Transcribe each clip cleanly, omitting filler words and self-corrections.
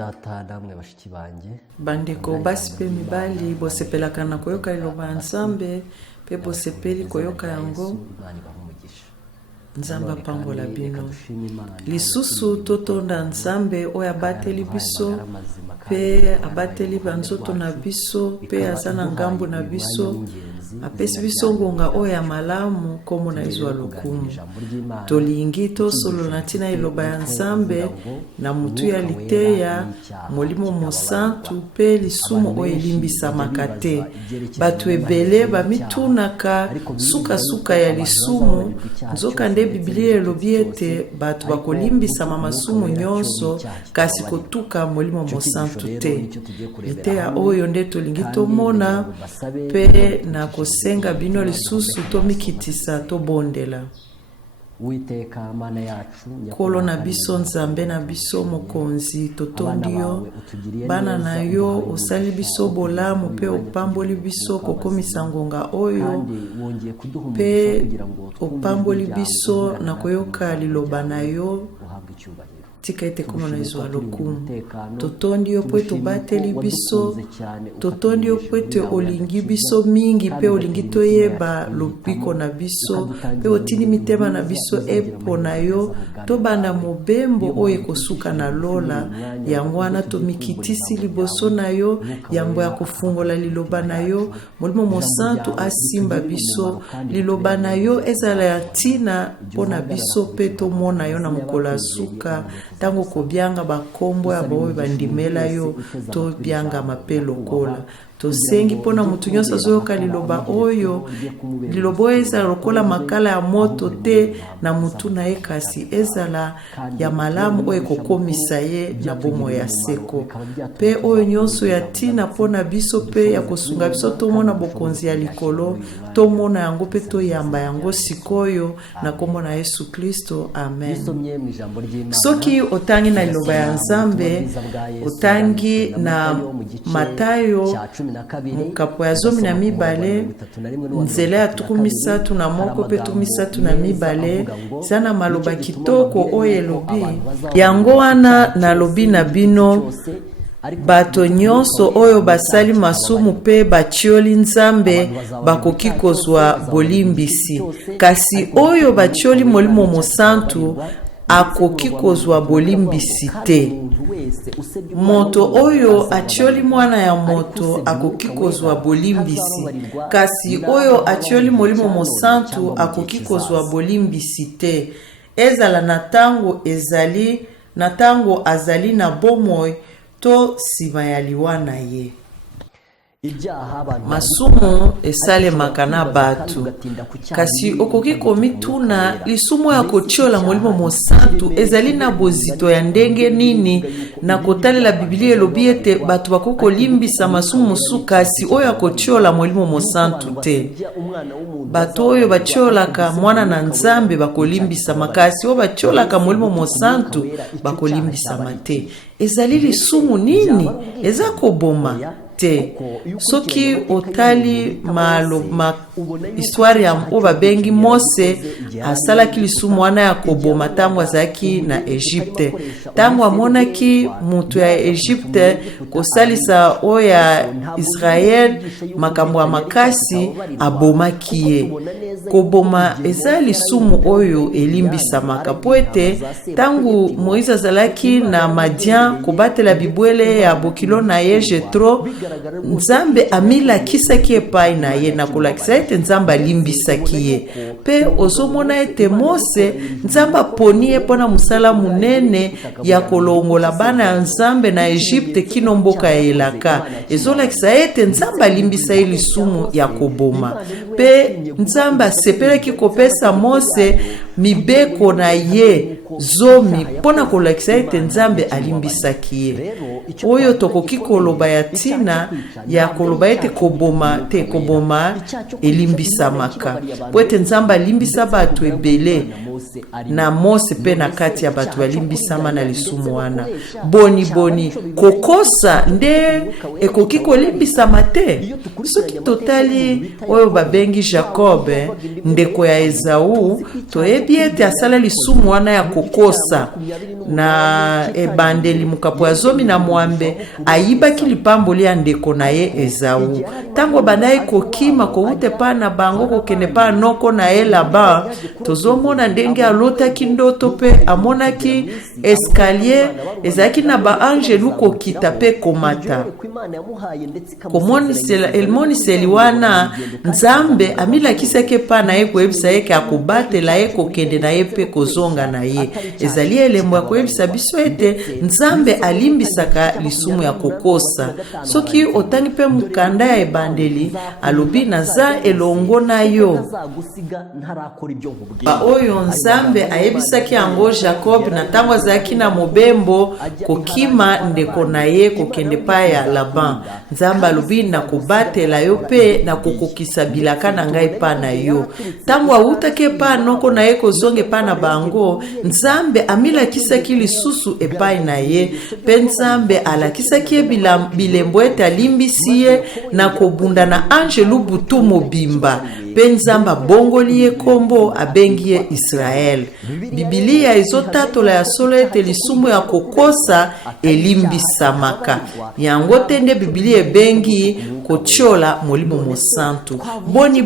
data namwe bashiki banjye bandeko basi pe mibali bosepelaka na koyoka liloba ya Nzambe pe bosepeli koyoka yango Nzambe apambola bino lisusu totonda Nzambe oyo abateli biso pe abateli banzoto na biso pe aza na ngambo na biso apesi biso ngonga oyo ya malamu komo na izwa lokumu tolingi tosolola na ntina liloba ya Nzambe na mutu ya liteya molimo mosantu pe lisumu oyo elimbisamaka te bato ebele bamitunaka sukasuka ya lisumu nzoka nde Biblia elobi ete bato bakolimbisama masumu nyonso kasi kotuka molimo mosantu te liteya oyo nde tolingi tomona pe na kosenga bino lisusu tomikitisa tobondela Kolo na biso Nzambe na biso mokonzi totondi yo bana na yo osali biso bolamu pe opamboli biso kokomisa ngonga oyo pe opamboli biso na koyoka liloba na yo tika ete komo na izwa lokumu totondi yo po tobateli biso totondi yo po olingi biso mingi pe olingi toyeba lobiko na biso pe otindi mitema na biso epo na yo tobanda mobembo oyo ekosuka na lola yango wana tomikitisi liboso na yo yambo ya kofungola liloba na yo molimo mosantu asimba biso liloba na yo ezala ya ntina mpo na biso pe tomona yo na mokolo ya suka tango kobyanga bakombo ya baoyo bandimela yo to byanga mape lokola tosengi pona mutu nyonso azoyoka liloba oyo ezala lokola makala ya moto te na mutu na ye kasi ezala ya malamu oyo ekokomisa ye na bomo ya seko pe oyo nyonso ya ntina pona biso pe ya kosunga biso tomona bokonzi ya likolo tomona yango pe toyamba yango sikoyo na kombo na Yesu Kristo amen. Soki otangi na liloba ya Nzambe otangi na Matayo mukapo ya 12 nzela ya 31 pe 32 zana maloba kitoko oyo elobi yango wana nalobi na bino bato nyonso oyo basali masumu pe bachioli Nzambe bakoki kozwa bolimbisi kasi oyo bachioli molimo mosantu akoki kozwa bolimbisi te moto oyo achioli mwana ya moto akoki kozwa bolimbisi kasi oyo achioli molimo mosantu akoki kozwa bolimbisi te ezala na tango azali na bomoi to sima ya liwa na ye masumu esalemaka na batu kasi okoki komituna lisumu ya kochiola molimo mosantu ezali na bozito ya ndenge nini na kotalela Biblia elobi ete batu bakoko limbisa masumu mosusu kasi oyo ya kochiola molimo mosantu te batu oyo bachiolaka mwana na Nzambe bakolimbisa makasi oyo bachiolaka molimo mosantu bakolimbisa mate ezali lisumu nini eza koboma te soki otali histoire ya oba bengi Mose asalaki lisumu wana ya koboma tango azaki na Egypte tango amonaki mutu ya Egypte kosalisa oya Israel makambo ya makasi abomaki ye koboma eza lisumu oyo elimbisamaka po ete tango Moïse azalaki na Madian kobatela bibwele ya bokilo na ye Jetro Nzambe amilakisaki epai na ye na kolakisa ete Nzambe alimbisaki ye pe ozomona ete Mose Nzambe aponi ye mpona mosala munene ya kolongola bana ya Nzambe na Egypte kino mboka ya elaka ezolakisa ete Nzambe alimbisa ye lisumu ya koboma pe Nzambe asepelaki kopesa Mose mibeko na ye zomi mpona kolakisa ete Nzambe alimbisaki ye oyo tokoki koloba ya ntina ya koloba ete koboma elimbisamaka po ete Nzambe alimbisa bato ebele na Mose pe na kati ya bato balimbisama na lisumu wana boni kokosa kokosa nde ekoki kolimbisama te. Soki totali oyo babengi Jacob ndeko ya Ezau, toyebi ete asala lisumu wana ya kokosa na ebandeli mukapo ya 14 ayibaki lipamboli ya ndeko na ye Ezau. Tango banaye kokima koute pa na bango kokende pa noko na ye Laban, tozomona ndenge alotaki ndoto pe amonaki escalier ezaki na ba angelu kokita pe komata. Elmoniseli wana Nzambe amilakisaki pa na ye koyebisa ye ke akobatela ye kokende na ye pe kozonga na ye. Ezali elembo ya koyebisa biso ete Nzambe alimbisaka lisumu ya kokosa. Soki otangi pe mukanda ya ebandeli alobi naza elongo na yo. Oyo Nzambe ayebisaki yango Jacob na tango azalaki na mobembo kokima ndeko na ye kokende pa ya Laban. Nzambe alobi na kobatela yo pe na kokokisa bilaka na ngai pa na yo. Tango autaki pa noko na ye kozonge pa na bango, Nzambe amilakisaki lisusu epai na ye, pe Nzambe alakisaki ye bilembo ete alimbisi ye na kobunda na angelu butu mobimba, pe Nzambe abongoli ye kombo abengi ye Israel. Biblia ezotatola ya solo ete lisumu ya kokosa elimbisamaka. Yango tende Biblia ebengi kotiola molimo mosantu.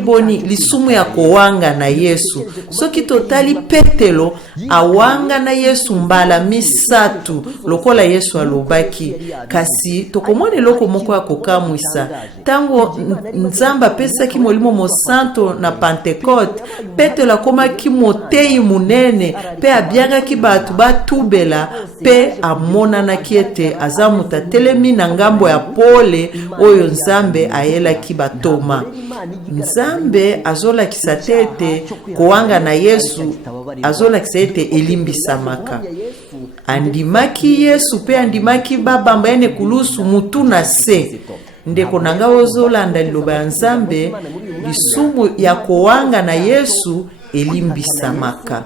Boni lisumu ya kowanga na Yesu. Soki totali Petelo awanga na Yesu mbala misatu lokola Yesu alobaki. Kasi tokomone loko moko ya kokamwisa. Tango Nzamba pesaki molimo mosantu na Pentecote, Petelo akomaki motei munene pe abiangaki batu batubela pe amonanaki ete aza mutu atelemi na ngambo ya pole oyo Nzambe ayelaki batoma. Nzambe azolakisa te ete kowanga na Yesu azolakisa ete elimbisamaka. Andimaki Yesu pe andimaki babamba ene kulusu mutu na se. Ndeko nanga ozolanda liloba ya Nzambe, lisumu ya kowanga na Yesu elimbisamaka.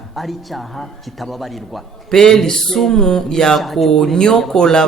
Pe lisumu ya konyokola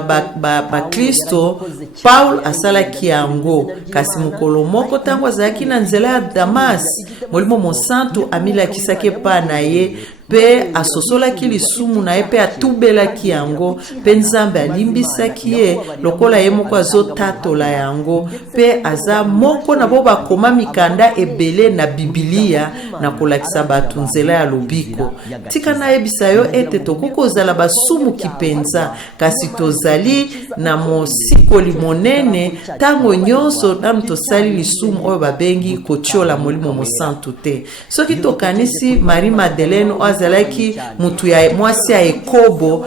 ba Kristo, Paul asalaki yango. Kasi mukolo moko tango azalaki na nzela ya Damas, molimo mosantu amilakisaki pa na ye, pe asosolaki lisumu na ye pe atubelaki yango, pe Nzambe alimbisaki ye lokola ye moko azotatola yango, pe aza moko na bo bakoma mikanda ebele na Biblia na kolakisa batu nzela ya lobiko. Tika na yebisa yo ete tokokozala basumu kipenza, kasi tozali na mosikoli monene tango nyonso nanu tosali lisumu oyo babengi kotiola molimo mosantu te. Soki tokanisi Marie Madeleine azalaki mutu ya mwasi ya Ekobo,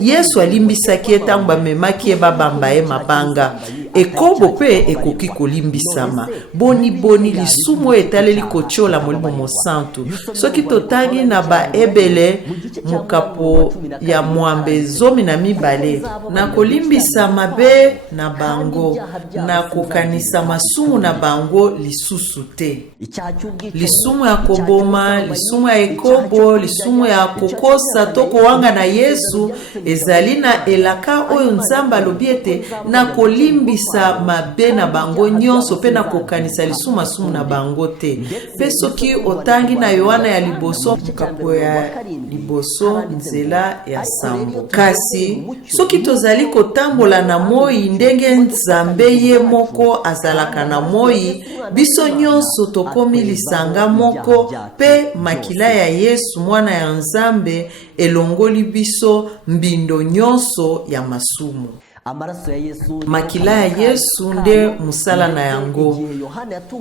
Yesu alimbisaki tango bamemaki babamba ye mabanga. Ekobo pe ekoki kolimbisama. Boni lisumu etaleli kotiola molimo mosantu. Soki totangi na baebele mukapo ya mwambe 12 na kolimbisama be na bango, na kokanisa masumu na bango lisusu te. Lisumu ya koboma, lisumu ya Ekobo, lisumu ya kokosa to kowanga na Yesu ezali na elaka oyo Nzambe alobi ete na kolimbisa mabe na bango nyonso pe na kokanisa lisumu masumu na bango te. Pe soki otangi na Yohana ya liboso mukapo ya liboso nzela ya sambo. Kasi soki tozali kotambola na moi ndenge Nzambe ye moko azalaka na moi, biso nyonso tokomi lisanga moko, pe makila ya Yesu mwana ya Nzambe elongoli biso mbindo nyonso ya masumu. Makila ya Yesu nde musala na yango.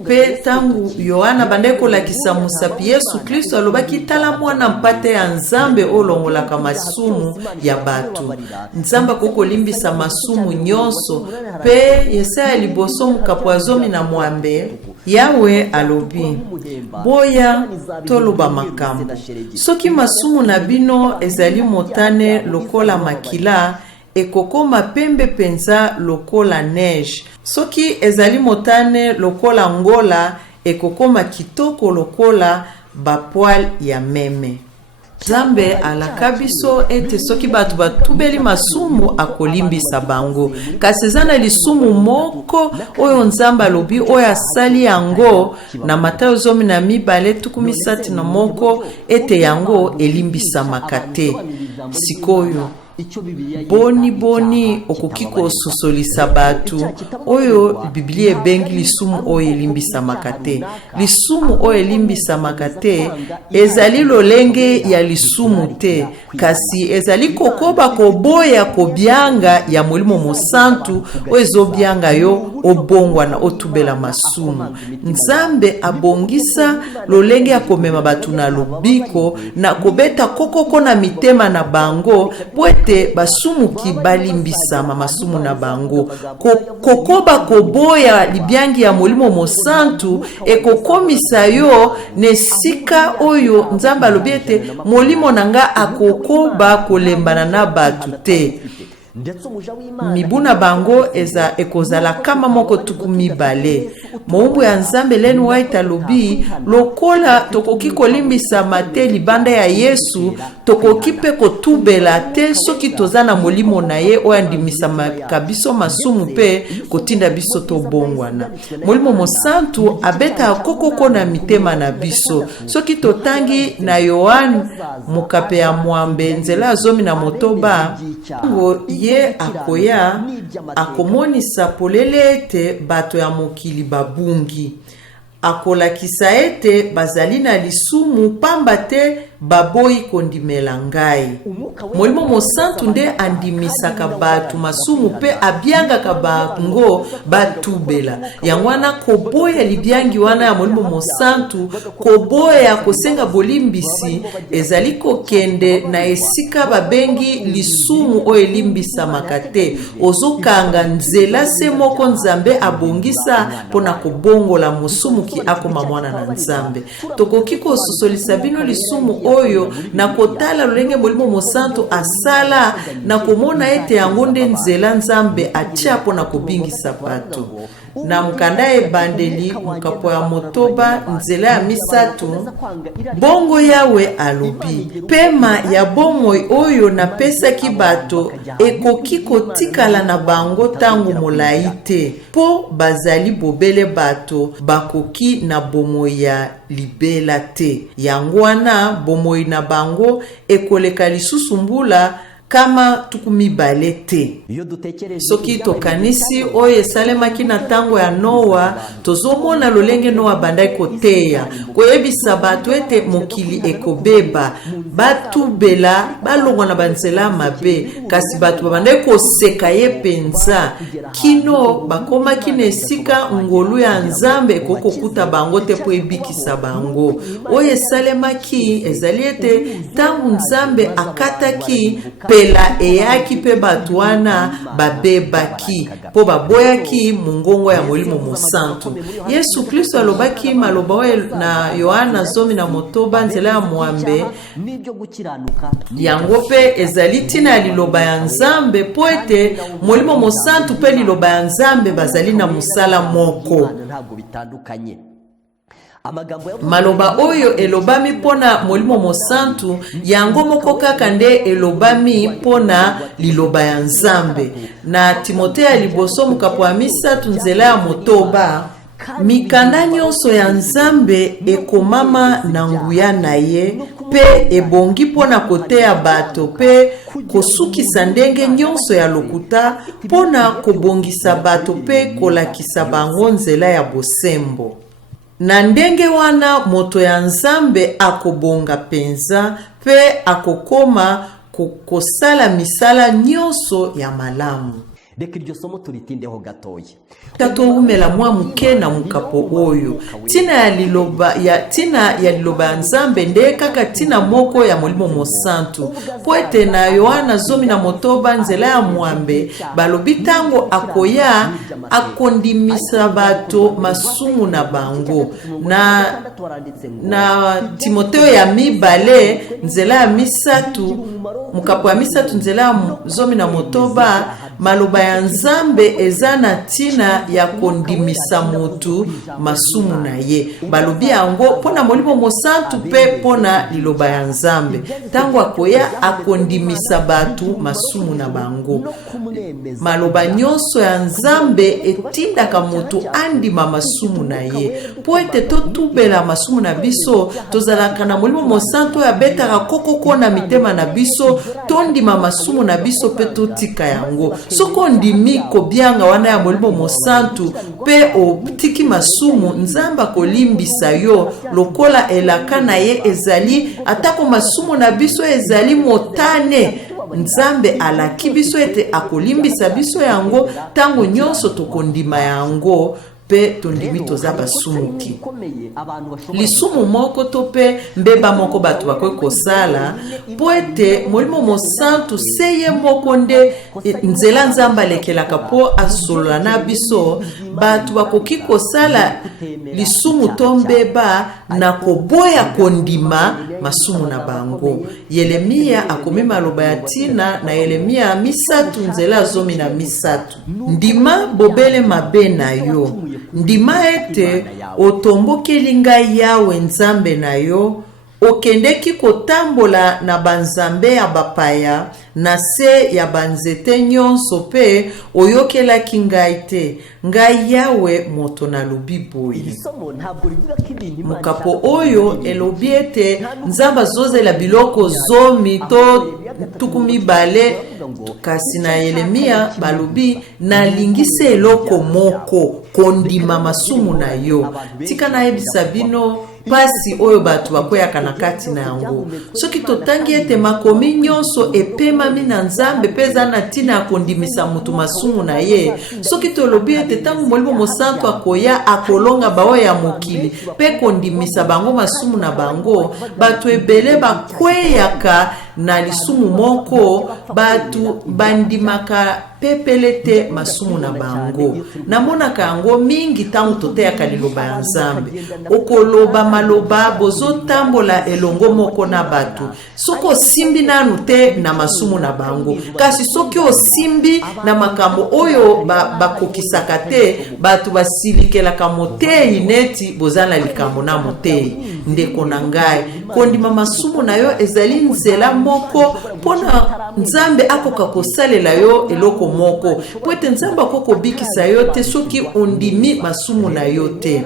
Pe tangu Yohana bandeko lakisa musapi Yesu Kristo alobaki tala mwana mpate ya Nzambe olongolaka masumu ya batu. Nzamba koko limbisa masumu nyonso. Pe Yesaya liboso mukapo 12 Yawe alobi boya toloba makambo. Soki masumu na bino ezali motane lokola makila, ekokoma pembe penza lokola neige. Soki ezali motane lokola ngola, ekokoma kitoko lokola bapoil ya meme. Nzambe alaka biso ete soki bato batubeli masumu akolimbisa bango. Kasi eza na lisumu moko oyo Nzambe alobi oyo asali yango na Matayo 12:31 ete yango elimbisamaka te. Sikoyo boni okoki kososolisa batu oyo Biblia ebengi lisumu oyo elimbisamaka te. Lisumu oyo elimbisamaka te ezali lolenge ya lisumu te, kasi ezali kokoba koboya kobyanga ya Molimo Mosantu oyo ezobyanga yo obongwa na otubela masumu. Nzambe abongisa lolenge ya komema batu na lobiko na kobeta kokoko na mitema na bango poete basumu ki balimbisama masumu na bango. Kokoba koboya libyangi ya Molimo Mosantu ekokomisa yo nesika oyo Nzambe alobi ete Molimo nanga akokoba kolembana na batu te. Mibuna bango eza ekozala kama moko tukumi bale. Moumbu ya Nzambe Ellen White alobi lokola tokoki kolimbisa mate libanda ya Yesu, tokoki pe kotubela te soki toza na Molimo na ye oyandimisa makabiso masumu pe kotinda biso tobongwana. Molimo Mosantu abeta kokoko na mitema na biso. Soki totangi na Yohane mukape ya mwambe nzela 19 ye akoya akomonisa polele ete bato ya mokili babungi. Akolakisa ete bazali na lisumu pamba te baboyi kondimela ngai. Molimo Mosantu nde andimisaka batu masumu pe abyangaka bango batubela. Yangwana koboya libyangi wana ya Molimo Mosantu, koboya kosenga bolimbisi ezali kokende na esika babengi lisumu oyo elimbisa makate. Ozokanga nzela se moko Nzambe abongisa pona kobongola musumu ki akoma mwana na Nzambe. Tokoki kososolisa bino lisumu oyo na kotala lolenge Molimo Mosantu asala na komona ete yango nde nzela Nzambe atia pona kobingisa bato. Na mkanda ebandeli mukapo ya motoba nzela ya 3 bongo yawe alobi pema ya bomoi oyo na pesa ki bato ekoki kotikala na bango tangu molai te po bazali bobele bato bakoki na bomoi ya libela te. Yango wana bomoi na bango ekoleka lisusu mbula kama tukumi balete. Soki tokanisi oyo esalemaki na tango ya Noa, tozomona lolenge Noa bandai koteya koyebisa bato ete mokili ekobeba batubela balongwa na banzela mabe, kasi bato bandai koseka ye penza kino bakoma kinesika ngolu ya Nzambe ekokokuta bango te po ebikisa bango. Oyo esalemaki ezali ete tangu Nzambe akataki pela eyaki pe batwana babebaki po baboyaki mungongo ya Molimo Mosantu. Yesu Kristo alobaki maloba oyo na Yohana 19 nzela ya mwambe yango pe ezali tina ya liloba ya Nzambe po ete Molimo Mosantu pe liloba ya Nzambe bazali na musala moko. Maloba oyo elobami pona Molimo Mosantu yango moko kaka nde elobami pona liloba ya Nzambe. Na Timothée ya liboso mukapo ya 3 nzela ya motoba mikanda nyonso ya Nzambe ekomama na nguya na ye pe ebongi pona koteya bato pe kosukisa ndenge nyonso ya lokuta pona kobongisa bato pe kolakisa bango nzela ya bosembo. Na ndenge wana moto ya Nzambe akobonga penza pe akokoma kosala misala nyonso ya malamu. Umela mwa muke na mukapo oyo tina ya liloba ya Nzambe nde kaka tina moko ya Molimo Mosantu po ete na Yohana 19 nzela ya mwambe balobi tango akoya akondimisa bato masumu na bango. Na Timotheo ya 2 nzela ya 3 mukapo ya 3 nzela ya 19 maloba ya nzambe eza na ntina ya kondimisa motu masumu na ye. Balobi yango pona molimo mosantu pe pona liloba ya nzambe. Tango akoya akondimisa batu masumu na bango. Maloba nyonso ya nzambe etindaka motu andima masumu na ye. Po ete totubela masumu na biso, tozalaka na molimo mosantu ya betaka kokoko na mitema na biso, tondima masumu na biso pe totika yango. Soko ndimi kobianga wana ya molimo mosantu pe otiki masumu, nzamba kolimbisa yo lokola elaka na ye ezali, atako masumu na biso ezali motane. Nzambe alaki biso ete akolimbisa biso yango tango nyonso tokondima yango pe tondimi toza basumuki. Lisumu moko to pe mbeba moko batu bakoki kosala po ete molimo mosantu seye moko nde nzela nzamba lekelaka po asolola na biso, batu bakoki kosala lisumu to mbeba na koboya kondima masumu na bango. Yeremia akomi maloba ya tina na Yeremia 3:13. Ndima bobele mabe na yo, ndima ete otombokeli ngai Yawe nzambe na yo, okendeki kotambola na banzambe ya bapaya na se ya banzete nyonso pe oyokelaki ngai te. Ngai Yawe moto na lobi boye. Mokapo oyo elobi ete nzamba zozela biloko zomi to tukumi bale, kasi na Yeremia balobi nalingise eloko moko kondima masumu na yo. Tika na yebisa bino pasi oyo batu bakoyaka na kati na yango. Soki totangi ete makomi nyonso epemami na nzambe peza na tina ya kondimisa mutu masumu na ye, soki tolobi ete tango molimo mosantu akoya akolonga bao ya mokili pe kondimisa bango masumu na bango, batu ebele bakweyaka na lisumu moko, batu bandimaka pepelete masumu na bango. Namonaka yango mingi tango toteyaka liloba ya nzambe. Okoloba maloba bozo tambola elongo moko na batu, soko simbi nanu te na masumu na bango. Kasi soki osimbi na makambo oyo bakokisaka te, batu basilikelaka motei neti bozana likambo na motei. Ndeko na ngai, kondima masumu na yo ezali nzela moko pona nzambe akoka kosalela yo eloko moko. Po ete nzambe akoko bikisa yo te soki ondimi masumu na yo te.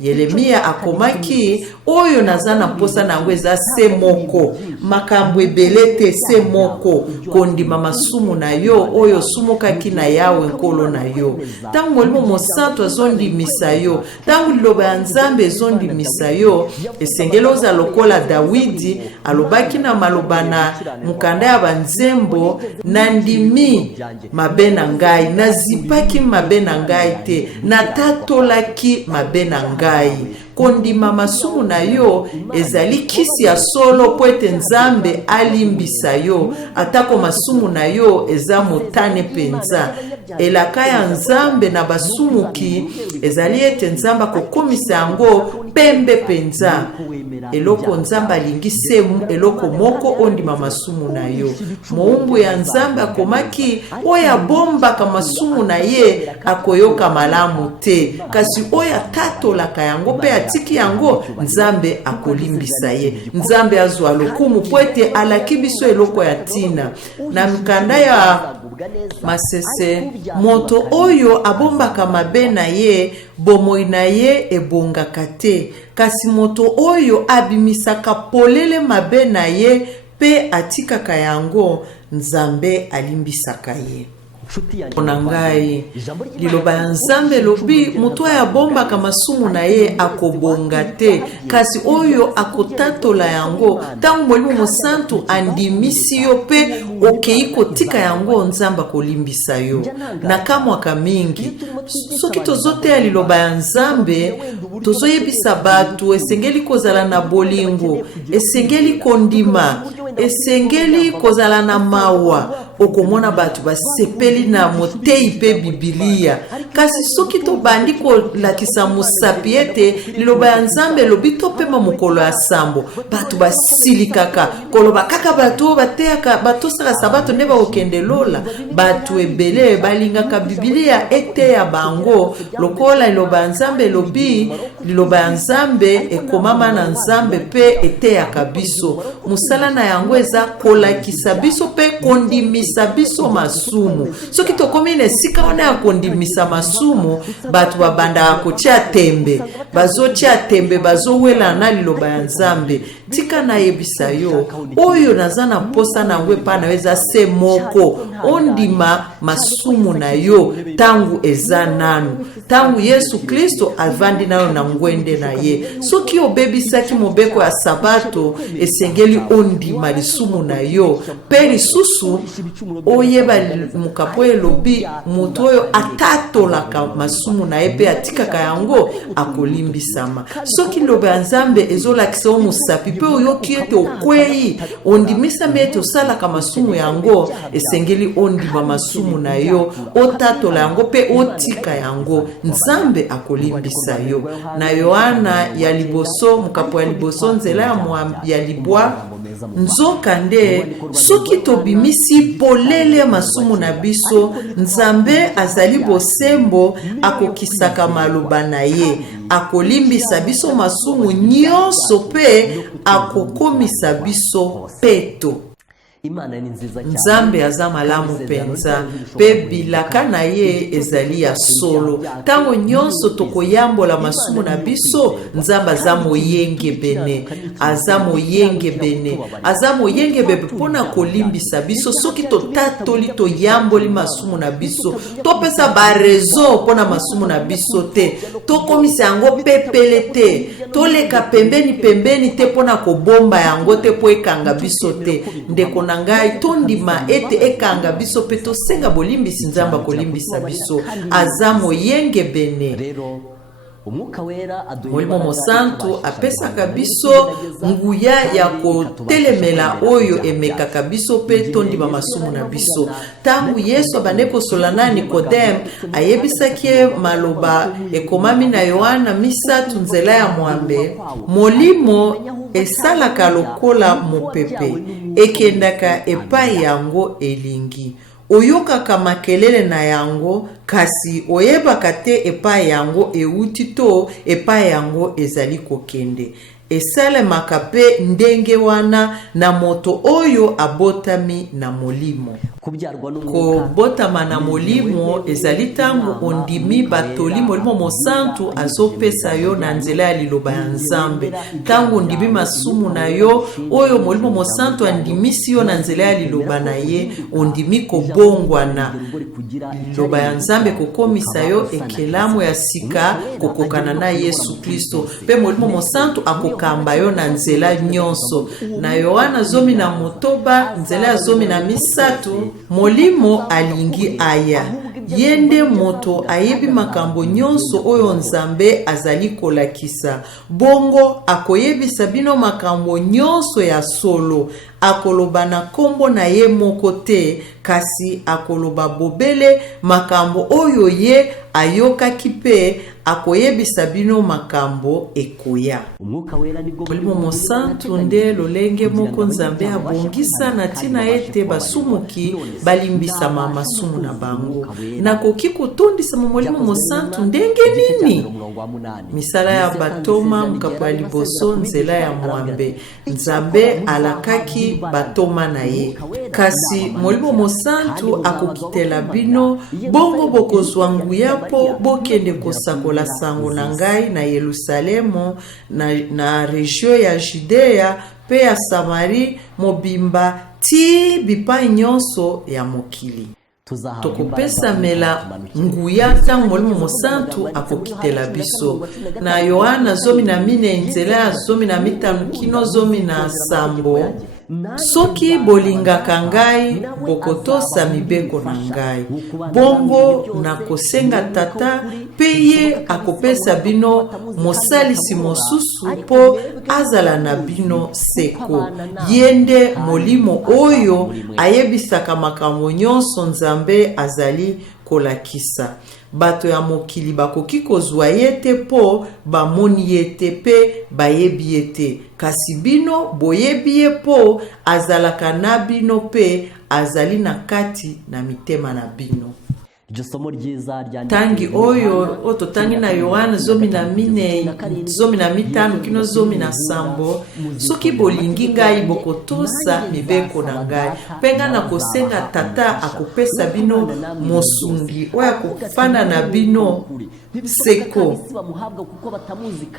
Yeremia akomaki oyo nazana posa na ngwe za se moko, makambo ebele te se moko, kondima masumu na yo oyo sumokaki na Yawe nkolo na yo. Tango molimo mosantu azondimisa yo, tango liloba ya nzambe ezondimisa yo, esengeli oza lokola Dawidi alobaki na maloba na mukanda ya banzembo, nandimi mabe na ngai, nazipaki mabe na ngai te, natatolaki mabe na ngai. Kondima masumu na yo ezali kisi ya solo po ete nzambe alimbisa yo, atako masumu na yo eza motane penza. Elaka ya nzambe na basumuki ezali ete nzamba kokomisa yango pembe penza. Eloko nzamba lingisemu eloko moko ondima masumu na yo. Moumbu ya nzamba komaki oya bomba ka masumu na ye akoyoka malamu te, kasi oya tatolaka yango pe atiki yango nzambe akolimbisa ye. Nzambe azwa lokumu poete alaki biso eloko ya tina. Na mikanda ya masese, moto oyo abombaka mabe na ye, bomoi na ye ebongaka te, kasi moto oyo abimisaka polele mabe na ye pe atikaka yango, nzambe alimbisaka ye. Onangai liloba ya nzambe lobi mutu ya bomba kama sumu na ye akobonga te, kasi oyo akotatola yango tango molimo mosantu andimisi yo pe okei kotika yango, nzamba kolimbisa yo. Na kamwaka mingi soki tozote ya liloba ya nzambe tozoyebisa batu esengeli kozala na bolingo, esengeli kondima, esengeli kozala na mawa okomona bato basepeli na motei pe Biblia kasi soki tobandi kolakisa mosapi ete liloba ya Nzambe elobi topema mokolo ya sambo bato basili kaka koloba kaka bato bateyaka batosaka sabato nde bakokende lola bato ebele balingaka Biblia eteya bango lokola liloba ya Nzambe elobi liloba ya Nzambe ekomama na Nzambe pe eteyaka biso musala na yango eza kolakisa biso pe kondimisa biso masumu soki tokomi na esika wana ya kondimisa masumu bato babanda kotia tembe bazotia tembe bazowela na liloba ya Nzambe tika na yebisa yo oyo naza na posa na ngwe pa na eza se moko ondima masumu na yo tangu eza nanu tangu Yesu Kristo avandi nayo na ngwende na ye soki obebisaki mobeko ya sabato esengeli ondima lisumu na yo pe lisusu oyeba mukapo elobi moto oyo atatolaka masumu na ye pe atikaka yango akolimbisama soki liloba ya Nzambe ezolakisa o mosapi pe oyoki ete okwei ondimisa ete osalaka masumu yango esengeli ondima masumu na yo otatola yango pe otika yango Nzambe akolimbisa yo na Yohana ya liboso mukapo ya liboso nzela ya libwa nzoka nde soki tobimisi polele masumu na biso Nzambe azali bosembo akokisaka maloba na ye akolimbisa biso masumu nyonso pe akokomisa biso peto Nzambe aza malamu penza pe bilaka na ye ezali ya solo tango nyonso tokoyambola masumu na biso Nzambe aza moyenge bene aza moyenge bebe pona kolimbisa biso soki totatoli toyamboli masumu na biso topesa barezo pona masumu na biso te tokomisa yango pepele te toleka pembeni te pona kobomba yango te po ekanga biso te ndeko na ngai tondima ete ekanga biso pe tosenga bolimbisi Nzambe kolimbisa biso aza moyenge bene Molimo Mosantu apesaka biso nguya ya kotelemela oyo emekaka biso pe tondima masumu na biso tangu Yesu abande kosola na Nikodem ayebisaki maloba ekomami na Yohana 3 nzela ya mwambe molimo esalaka lokola mopepe ekendaka epai yango elingi oyokaka makelele na yango kasi oyebaka te epai yango euti to epai yango ezali kokende esalemaka pe ndenge wana na moto oyo abotami na molimo kobotama na molimo ezali tango ondimi batoli Molimo Mosantu azopesa yo na nzela ya liloba ya Nzambe tango ondimi masumu na yo oyo Molimo Mosantu andimisi yo na nzela ya liloba na ye ondimi kobongwana liloba ya Nzambe kokomisa yo ekelamu ya sika kokokana na Yesu Kristo pe Molimo Mosantu akokamba yo na nzela nyonso na Yohana 10 nzela ya 13 molimo alingi aya yende moto ayebi makambo nyonso oyo Nzambe azali kolakisa bongo akoyebisa bino makambo nyonso ya solo akoloba na kombo na ye moko te kasi akoloba bobele makambo oyo ye ayokaki pe akoyebisa bino makambo ekoya Molimo Mosantu nde lolenge moko Nzambe abongisa na tina ete basumuki balimbisa masumu na bango nakoki kotondisa Molimo Mosantu ndenge nini misala ya batoma mukapo ya liboso nzela ya mwambe Nzambe alakaki batoma na ye kasi Molimo Mosantu akokitela bino bongo bokozwa nguya po bokende kosakola sango na ngai na Yerusalemu na regio ya Judea pe ya Samari mobimba ti bipai nyonso ya mokili tokopesa mela nguya tango Molimo Mosantu akokitela biso na Yohana 14 nzela ya 15 kino 17 soki bolingaka ngai bokotosa mibeko na ngai bongo na kosenga tata pe ye akopesa bino mosalisi mosusu po azala na bino seko yende molimo oyo ayebisaka makambo nyonso nzambe azali kolakisa bato ya mokili bakoki kozwa ye te po bamoni ye te pe bayebi ye te kasi bino boyebi ye po azalaka na bino pe azali na kati na mitema na bino. Tangi oyo ototangi na Yohana 14:15 kino 17 soki bolingi ngai bokotosa mibeko na ngai penga na kosenga tata akopesa bino mosungi oyo akofana na bino seko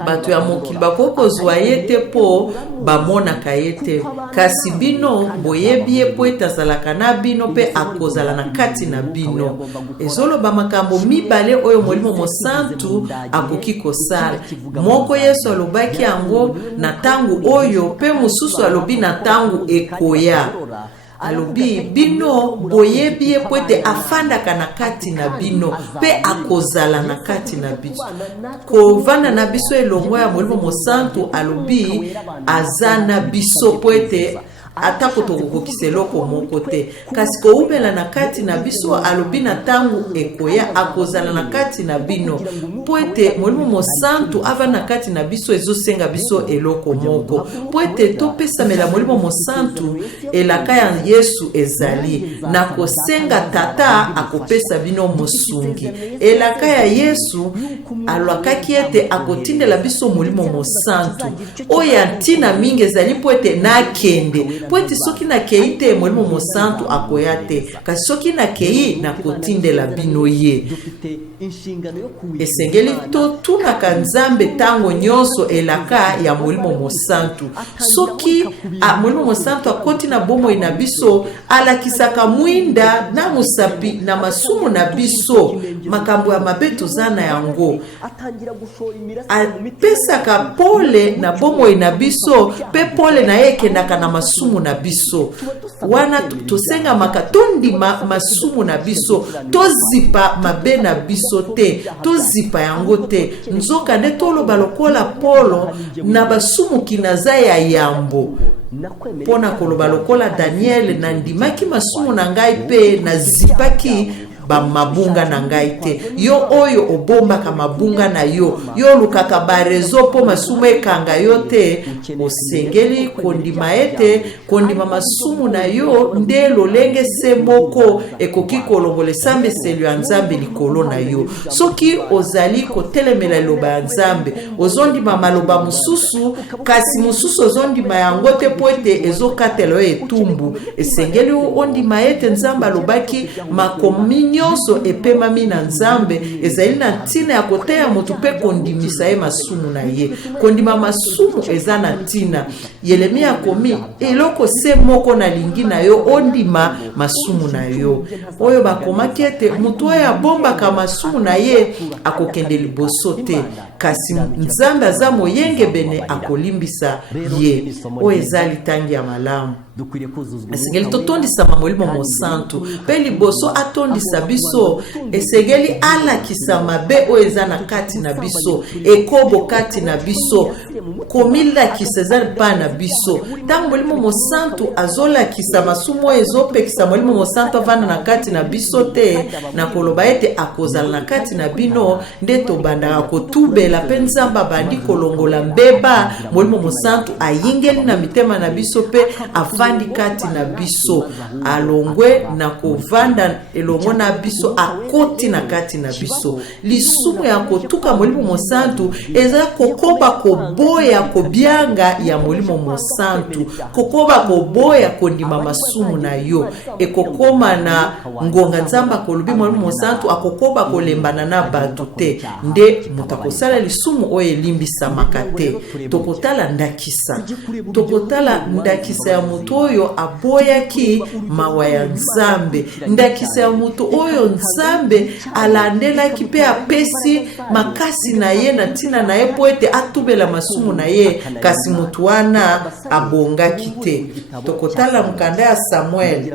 bato ya mokili bakokozwa ye te po bamonaka ye te kasi bino boyebi ye po ete azalaka na bino pe akozala na kati na bino. Ezoloba makambo mibale oyo molimo mosantu akoki kosala. Moko Yesu alobaki yango na tangu oyo pe mosusu alobi na tangu ekoya. Alobi bino boyebi ye po ete afandaka na kati na bino pe akozala na kati na biso. Kovanda na biso elongo ya molimo mosantu alobi aza na biso po ete atako tokokokisa eloko moko te kasi koumela na kati na biso alobi na tangu ekoya akozala na kati na bino po ete molimo mosantu ava na kati na biso ezosenga biso eloko moko po ete topesamela molimo mosantu elaka ya Yesu ezali na kosenga tata akopesa bino mosungi. Elaka ya Yesu alwakaki ete akotindela biso molimo mosantu oya ntina mingi ezali po ete nakende po ete soki na kei te molimo mosantu akoya te kasi soki na kei na kotindela bino ye. Esengeli totunaka Nzambe tango nyonso elaka ya molimo mosantu soki molimo mosantu akoti na bomoi na biso alakisaka mwinda na musapi na masumu na biso makambo ya mabe tozana yango apesaka pole na bomoi na biso pe pole na ye ekendaka na masumu na biso wana tosenga makatondima masumu na biso tozipa mabe na biso te tozipa yango te nzoka nde toloba lokola Polo na basumuki naza ya yambo pona koloba lokola Daniel na ndimaki masumu na ngai pe na zipaki ba mabunga na ngai te yo oyo obombaka mabunga na yo lukaka barezo po masumu ekanga yo te osengeli kondima ete kondima masumu na yo nde lolenge se moko ekoki kolongola sambeselo ya Nzambe likolo na yo. Soki ozali kotelemela loba ya Nzambe ozondima maloba mususu kasi mususu ozondima yango te po ete ezokatelo etumbu esengeli ondima ete Nzambe alobaki makomi nyonso epemami na Nzambe ezali na ntina ya koteya motu pe kondimisa ye masumu na ye. Kondima masumu eza na ntina. Yeremia akomi eloko se moko na lingi na yo ondima masumu na yo. Oyo bakomaki ete mutu oyo abombaka masumu na ye akokende liboso te kasi Nzambe aza moyenge bene akolimbisa ye. Oyo eza litangi ya malamu. Esengeli totondisa molimo mosantu pe liboso atondisa biso esengeli alakisa mabe oyo eza na kati na biso ekobo kati na biso komilakisa eza pa na biso tango molimo mosantu azolakisa masumu oyo ezopekisa molimo mosantu avanda na kati na biso te na koloba ete akozala na kati na bino nde tobandaka kotubela pe Nzambe abandi kolongola mbeba molimo mosantu ayingeli na mitema na biso pe avandi kati na biso alongwe na kovanda elongo na biso akoti na kati na biso. Lisumu ya kotuka molimo mosantu eza kokoba koboya kobianga ya molimo mosantu kokoba koboya kondima masumu na yo ekokoma na ngonga Nzamba kolobi molimo mosantu akokoba kolembana na bantu te nde mutakosala lisumu oyo elimbisamaka te. Tokotala ndakisa. Tokotala ndakisa ya mutu oyo aboyaki mawa ya Nzambe. Ndakisa ya mutu oyo Nzambe alandelaki pe apesi makasi na ye na tina na ye po ete atubela masumu na ye, kasi mutu wana abongaki te. Tokotala mkanda ya Samuel.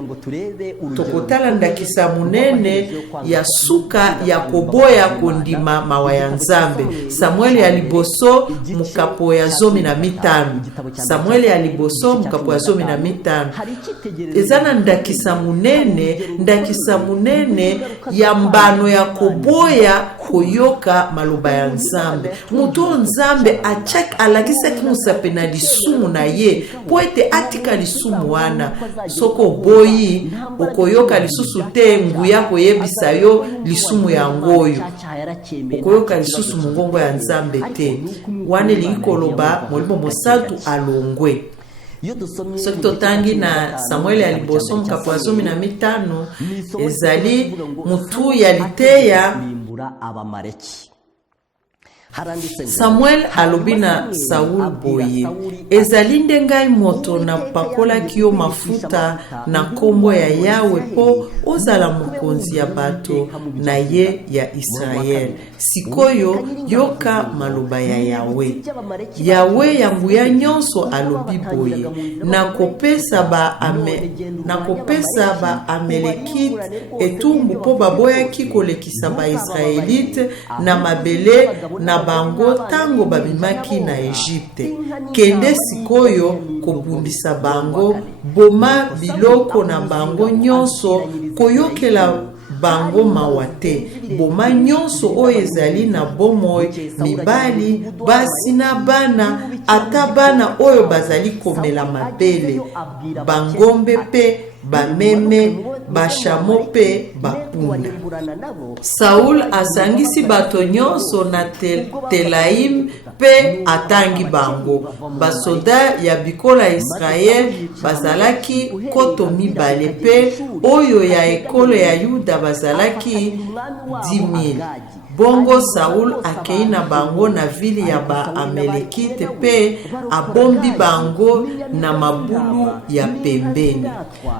Tokotala ndakisa munene ya suka ya koboya kondima mawa ya Nzambe. Samuel ya liboso mukapo ya 15. Samuel ya liboso mukapo ya 15. Ezana ndakisa munene ya mbano ya koboya koyoka maloba ya Nzambe. Mutu Nzambe alakisaki musape na lisumu na ye po ete atika lisumu wana. Soko boyi okoyoka lisusu te nguya koyebisa yo lisumu ya ngoyo. Okoyoka lisusu mungongo ya Nzambe te. Wane likoloba molimo mosatu alongwe. Soki totangi na Samuel ya liboso mukapo ya 15 ezali mutu ya liteya. Samuel alobi na Saul boye, ezali nde ngai moto na pakolaki yo mafuta na kombo ya Yawe po ozala mokonzi ya bato na ye ya Israel. Sikoyo yoka maloba ya Yawe. Yawe ya nguya nyonso alobi boye, nakopesa ba Amalekite etumbu po baboyaki kolekisa ba Israelite na mabele na bango tango babimaki na Egypte. Kende sikoyo kobundisa bango, boma biloko na bango nyonso, koyokela bango mawate. Boma nyonso oyo ezali na bomoi, mibali, basi na bana, ata bana oyo bazali komela mabele, bangombe pe bameme, bashamo pe bapunda. Saul asangisi bato nyonso na Telaim pe atangi bango. Basoda ya bikola Israel bazalaki koto mibale pe oyo ya ekolo ya Yuda bazalaki 10,000. Bongo Saul akei na bango na vili ya ba Amalekite pe abombi bango na mabulu ya pembeni.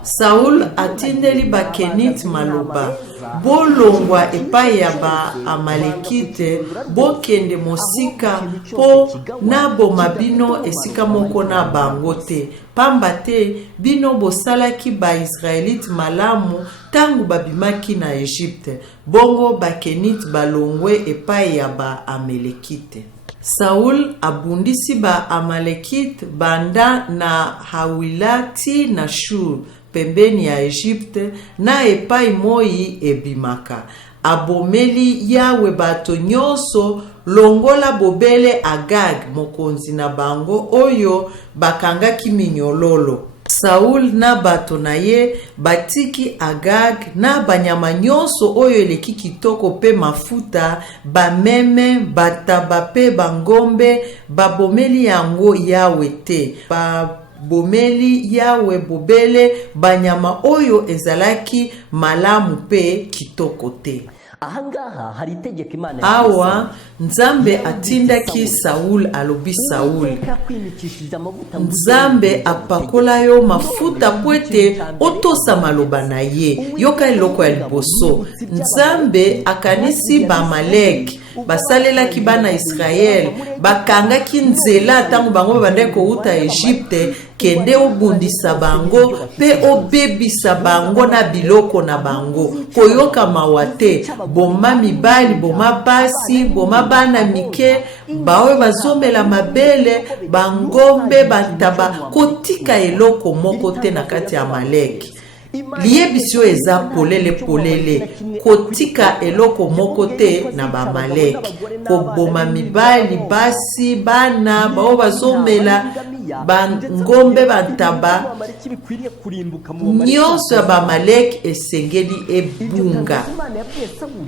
Saul atindeli ba Kenit maloba, bolongwa epai ya ba Amalekite, bokende mosika po naboma bino esika moko na bango te. Pamba te bino bosalaki ba Israelite malamu tangu babimaki na Egypte. Bongo ba Kenit balongwe epai ya ba Amalekite. Saul abundisi ba Amalekite banda na Hawilati na Shur pembeni ya Egypte na epai moi ebimaka. Abomeli Yawe bato nyonso longola bobele Agag mokonzi na bango oyo bakangaki minyololo. Saul na bato na ye batiki Agag na banyama nyonso oyo eleki kitoko pe mafuta, bameme, bataba pe bangombe, babomeli yango Yawe te. Bomeli Yawe bobele banyama oyo ezalaki malamu pe kitoko te. Awa Nzambe atindaki Saul alobi Saul, Nzambe apakola yo mafuta pwete otosa maloba na ye, yoka eloko ya liboso. Nzambe akanisi ba Amalek basalelaki bana Israel, bakangaki nzela tango bango babandeko uta Egypte, kende obundisa bango pe obebisa bango na biloko na bango, koyoka mawate, boma mibali, boma basi, boma bana mike, bawe bazomela mabele, bangombe, bantaba, kotika eloko moko te na kati ya Amalek. Liyebisio eza polele, kotika eloko moko te na ba Amalek, koboma mibali, basi, bana, bawe bazomela, bangombe, bantaba, nyonso ya ba Amalek esengeli ebunga.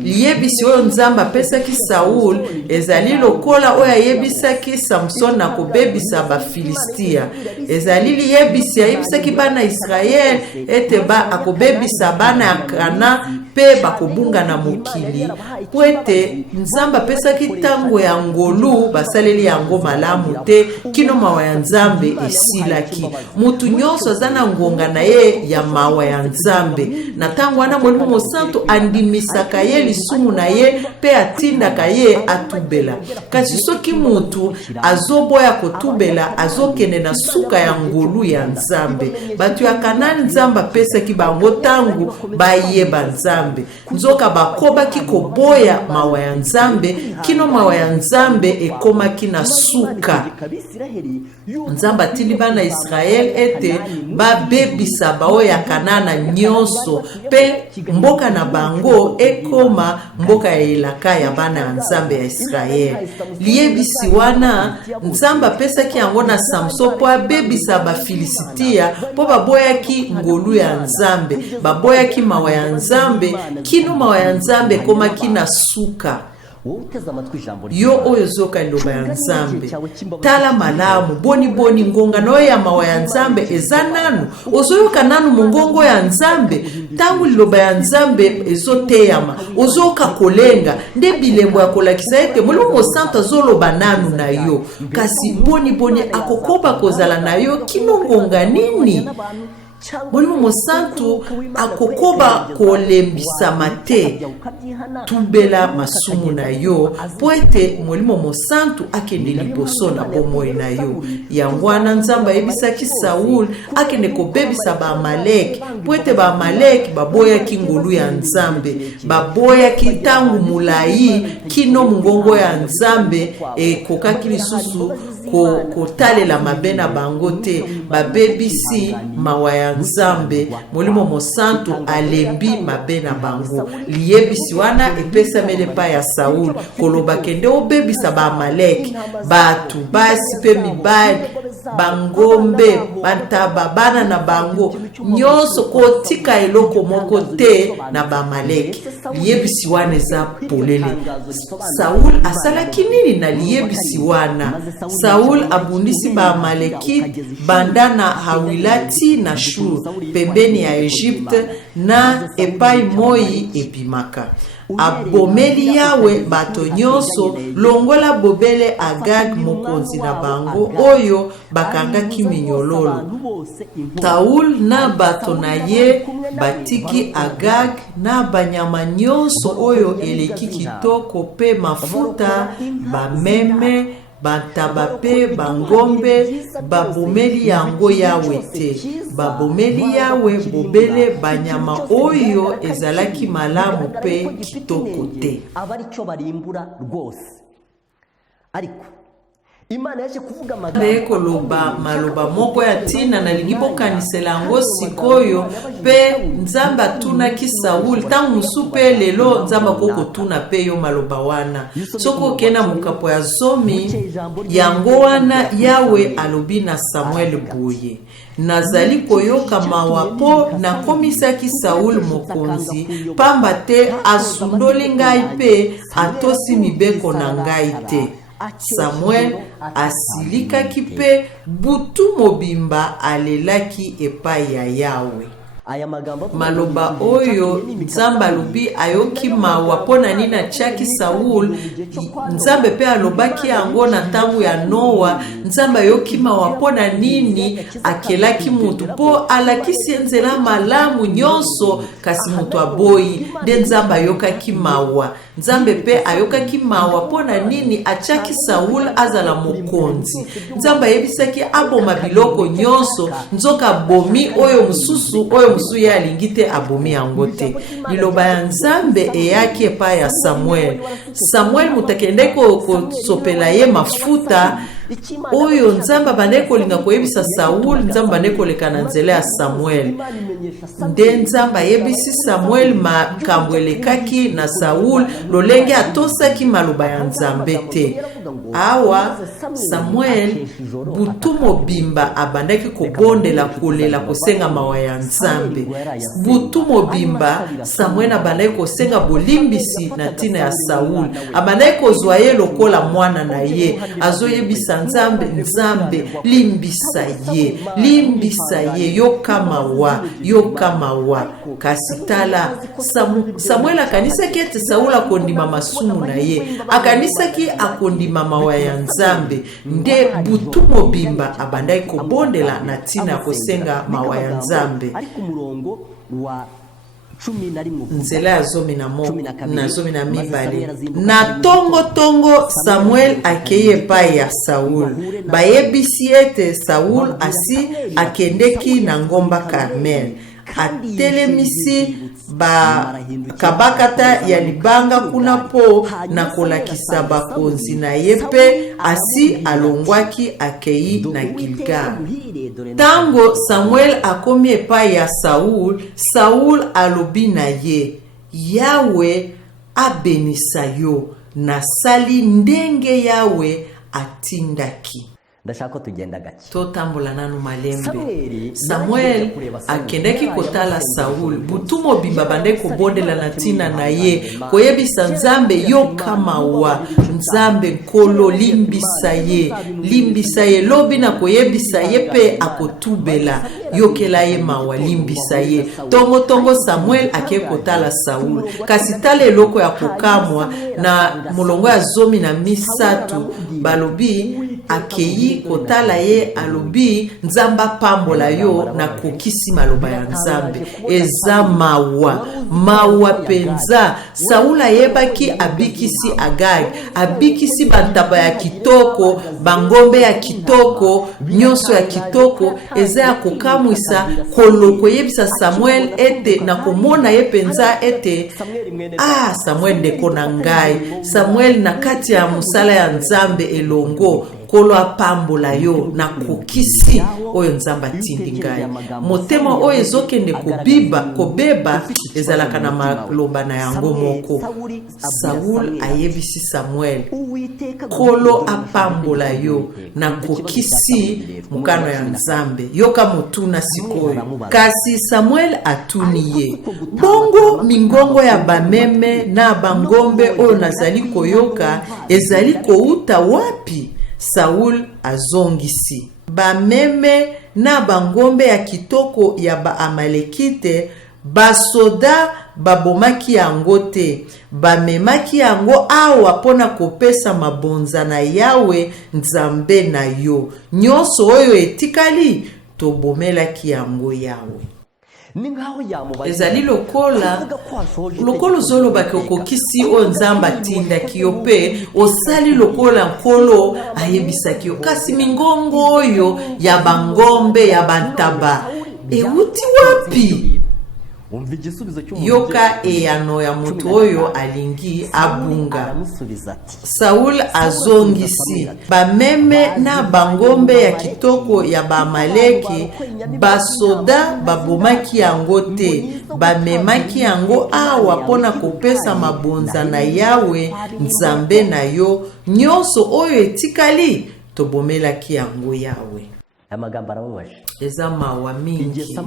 Liyebisi oyo Nzambe apesaki Saul ezali lokola oyo ayebisaki Samson na kobebisa ba Filistia. Ezali liyebisi ayebisaki bana Israel ete akobebisa bana ya Kana pe bakobunga na mokili po ete nzambe apesaki ntango ya ngolu basaleli yango malamu te kino mawa ya nzambe esilaki. Mutu nyonso aza na ngonga na ye ya mawa ya nzambe, na ntango wana Molimo Mosantu andimisaka ye lisumu na ye pe atindaka ye atubela. Kasi soki mutu azoboya kotubela azokende na suka ya ngolu ya nzambe, batu ya Kanani nzambe apesaki bango tangu bayeba nzambe, nzoka bakobaki koboya mawa ya nzambe kino mawa ya nzambe ekomaki na suka. Nzambe atindi bana Israel ete babebisa bao ya Kanana nyonso pe mboka na bango ekoma mboka ya elaka ya bana ya nzambe ya Israel. Liyebisi wana nzambe apesaki yango na Samson po abebisa bafilistia po baboyaki ngolu ya nzambe, baboyaki mawa ya nzambe kino mawa ya nzambe ekomaki na suka. Yo oyo zoka liloba ya nzambe, tala malamu boni ngonga no ya mawa ya nzambe eza nanu, ozoyoka nanu mongongo ya nzambe tangu liloba ya nzambe ezoteyama, ozoka kolenga nde bilembo ya kolakisa ete Molimo Mosantu azoloba nanu na yo, kasi boni akokoba kozala na yo kino ngonga nini? Molimo Mosantu akokoba kolembisa mate tubela masumu na yo po ete Molimo Mosantu akende liboso na bomoi na yo. Yangwana nzamba yebisaki Saul akende kobebisa ba Amalek po ete ba Amalek baboyaki ngolu ya nzambe, baboyaki tangu mulai kino mungongo ya nzambe ekokaki lisusu kotalela mabe na bango te, babebisi mawa ya nzambe. Molimo Mosantu alembi mabe na bango. Liyebisi wana epesamele pa ya Saul koloba kende obebisa ba Amalek, batu basi pe mibali bangombe bantaba bana na bango nyonso kotika eloko moko te na ba Amalek. Liyebisi wana eza polele. Saul asalaki nini na liyebisi wana? Saul abundisi ba Amaleki banda na Hawilati na Shur pembeni ya Egypte na epai moi epimaka. Abomeli Yawe bato nyonso longola bobele Agag mokonzi na bango oyo bakangaki minyololo. Saul na bato na ye batiki Agag na banyama nyonso oyo eleki kitoko pe mafuta, bameme, bantaba pe bangombe, babomeli yango Yawe te. Babomeli Yawe bobele banyama oyo ezalaki malamu pe kitoko te. Abaricyo barimbura rwose. Ariko Imana yaje kuvuga koloba maloba moko ya tina na lingi bokanisela yango sikoyo pe nzamba tuna ki Saul tangu musupe lelo nzamba koko tuna pe yo maloba wana. Soko kena mukapo ya zomi yango wana Yawe alobi na Samuel boye, nazali koyoka mawapo na komisaki Saul mokonzi pamba te asundoli ngai pe atosi mibeko na ngai te. Samuel asilikaki pe butu mobimba alelaki epai ya Yawe. Maloba oyo nzambe alobi ayoki mawa pona nini atiaki Saul, nzambe pe alobaki yango na ntango ya Noa. Nzambe ayoki mawa pona nini akelaki mutu po alakisi nzela malamu nyonso kasi mutu aboyi, nde nzambe ayokaki mawa. Nzambe pe ayokaki mawa pona nini atiaki Saul azala mokonzi. Nzambe ayebisaki aboma biloko nyonso, nzoka bomi oyo mususu ya lingite abomi yango te. Liloba ya nzambe eyaki epai ya Samuel mutakende kosopela ye mafuta oyo nzamba bande kolinga koyebisa Saul, nzamba bande koleka na nzela ya Samuel. Nde nzamba yebisi Samuel makambo elekaki na Saul lolenge atosaki maloba ya nzambe te. Awa Samuel butu mobimba abandaki kobondela kolela kosenga mawa ya nzambe. Butu mobimba Samuel abandaki kosenga bolimbisi na tina ya Saul, abandaki kozwa ye lokola mwana na ye, azoyebisa koyebisa nzambe, nzambe limbisa ye yoka mawa kasi tala Samuel akanisaki ete Saul akondima masumu na ye, akanisaki akondima mawa ya nzambe, nde butu mobimba abandai kobondela na tina kosenga mawa ya nzambe. Nzela ya zomi na mibale na tongo Samuel akeye epai ya Saul, bayebisi ete Saul asi akendeki na ngomba Karmel, atelemisi kabakata ya libanga kuna po na kolakisa bakonzi na ye pe asi alongwaki akei na Gilgal. Tango Samuel akomi epai ya Saul alobi na ye, Yawe abenisa yo na sali ndenge Yawe atindaki. Ndashaka tugenda gake totambola nanu malembe. Samuel akendeki kotala Saul, butu mobimba bande kobondela na tina na ye, koyebisa nzambe yoka mawa, nzambe nkolo limbisa ye lobi na koyebisa ye pe akotubela yokela ye mawa limbisa ye. Tongo Samuel ake kotala Saul, kasi tala eloko ya kokamwa na mulongo ya zomi na misatu balobi akeyi kotala ye alobi nzamba pambola yo na kokisi maloba ya nzambe eza mawa penza. Saula yebaki abikisi Agag, abikisi bantaba ya kitoko, bangombe ya kitoko, nyonso ya kitoko eza ya kokamwisa koloko yebisa Samuel ete na komona ye penza ete Samuel ndeko na ngai, Samuel na kati ya musala ya nzambe elongo kolo apambola yo na kokisi oyo nzamba tindi ngai. Motema oyo ezokende kobeba ezalaka na maloba na yango moko. Saul ayebisi Samuel, kolo apambola yo na kokisi mukano ya nzambe, yoka motuna sikoyo. Kasi Samuel atuni ye, bongo mingongo ya bameme na bangombe oyo nazali koyoka ezali kouta wapi? Saul azongisi, bameme na bangombe ya kitoko ya Baamalekite basoda babomaki yango te, bamemaki yango awa pona kopesa mabonza na Yawe nzambe na yo. Nyonso oyo etikali tobomelaki yango Yawe. Ezali lokolo zolo bakokisi o nzamba tinda kiyo pe osali lokola nkolo ayebisaki yo. Kasi mingongo oyo ya bangombe ya bantaba euti wapi? Yoka eyano ya mutu oyo alingi abunga. Saul azongisi, bameme na bangombe ya kitoko ya Baamaleki basoda babomaki yango te, bamemaki yango awa pona kopesa mabonza na Yawe nzambe na yo. Nyonso oyo etikali tobomelaki yango Yawe. Eza mawa mingi.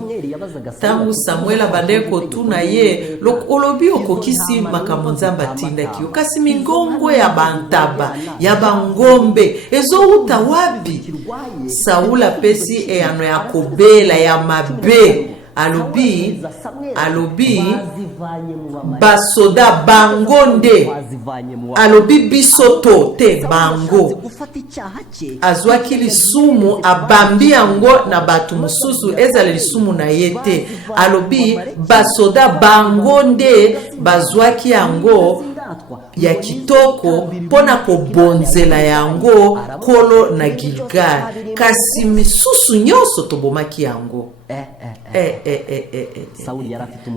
Tangu Samuel abande kotuna ye, olobi okokisi makambo nzamba tindaki yo. Kasi mingongo ya bantaba ya bangombe ezouta wapi? Saul apesi eyano ya kobela ya mabe. Alobi basoda bangonde, alobi bisoto te bango. Azwaki lisumu abambi yango na batu mususu ezale lisumu na yete. Alobi basoda bangonde bazwaki yango ya kitoko pona kobonzela yango kolo na Gilgal. Kasi misusu nyonso tobomaki yango.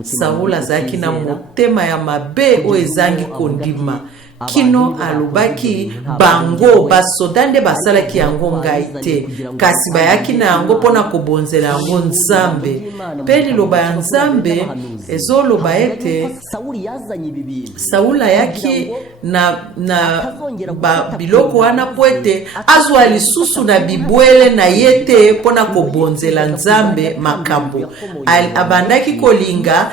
Saul azaki na motema ya mabe o ezangi kondima. Kino alobaki bango basoda nde basalaki yango ngai te, kasi bayaki na yango pona kobonzela yango nzambe. Pe liloba ya nzambe ezoloba ete Saul ayaki na biloko wana poete azwa lisusu na bibwele na yete pona kobonzela nzambe makambo. Abandaki kolinga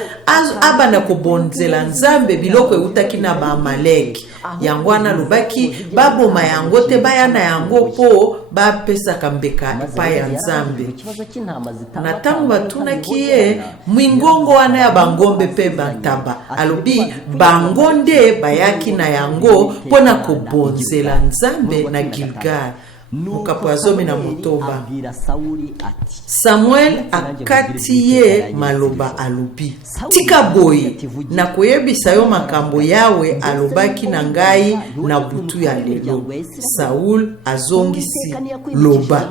abanda kobonzela nzambe biloko eutaki na Baamaleki. yango wana lobaki baboma yango te bayana yango po bapesaka mbeka epai ya Nzambe. Na ntango batunaki ye mwingongo wana ya bangombe pe bantaba alobi bango nde bayaki na yango mpona kobonzela Nzambe na Gilgal. Mukapo ya 19. Samuel akati ye maloba alobi tika boye na koyebisa yo makambo Yawe alobaki na ngai na butu ya lelo. Saul azongisi loba.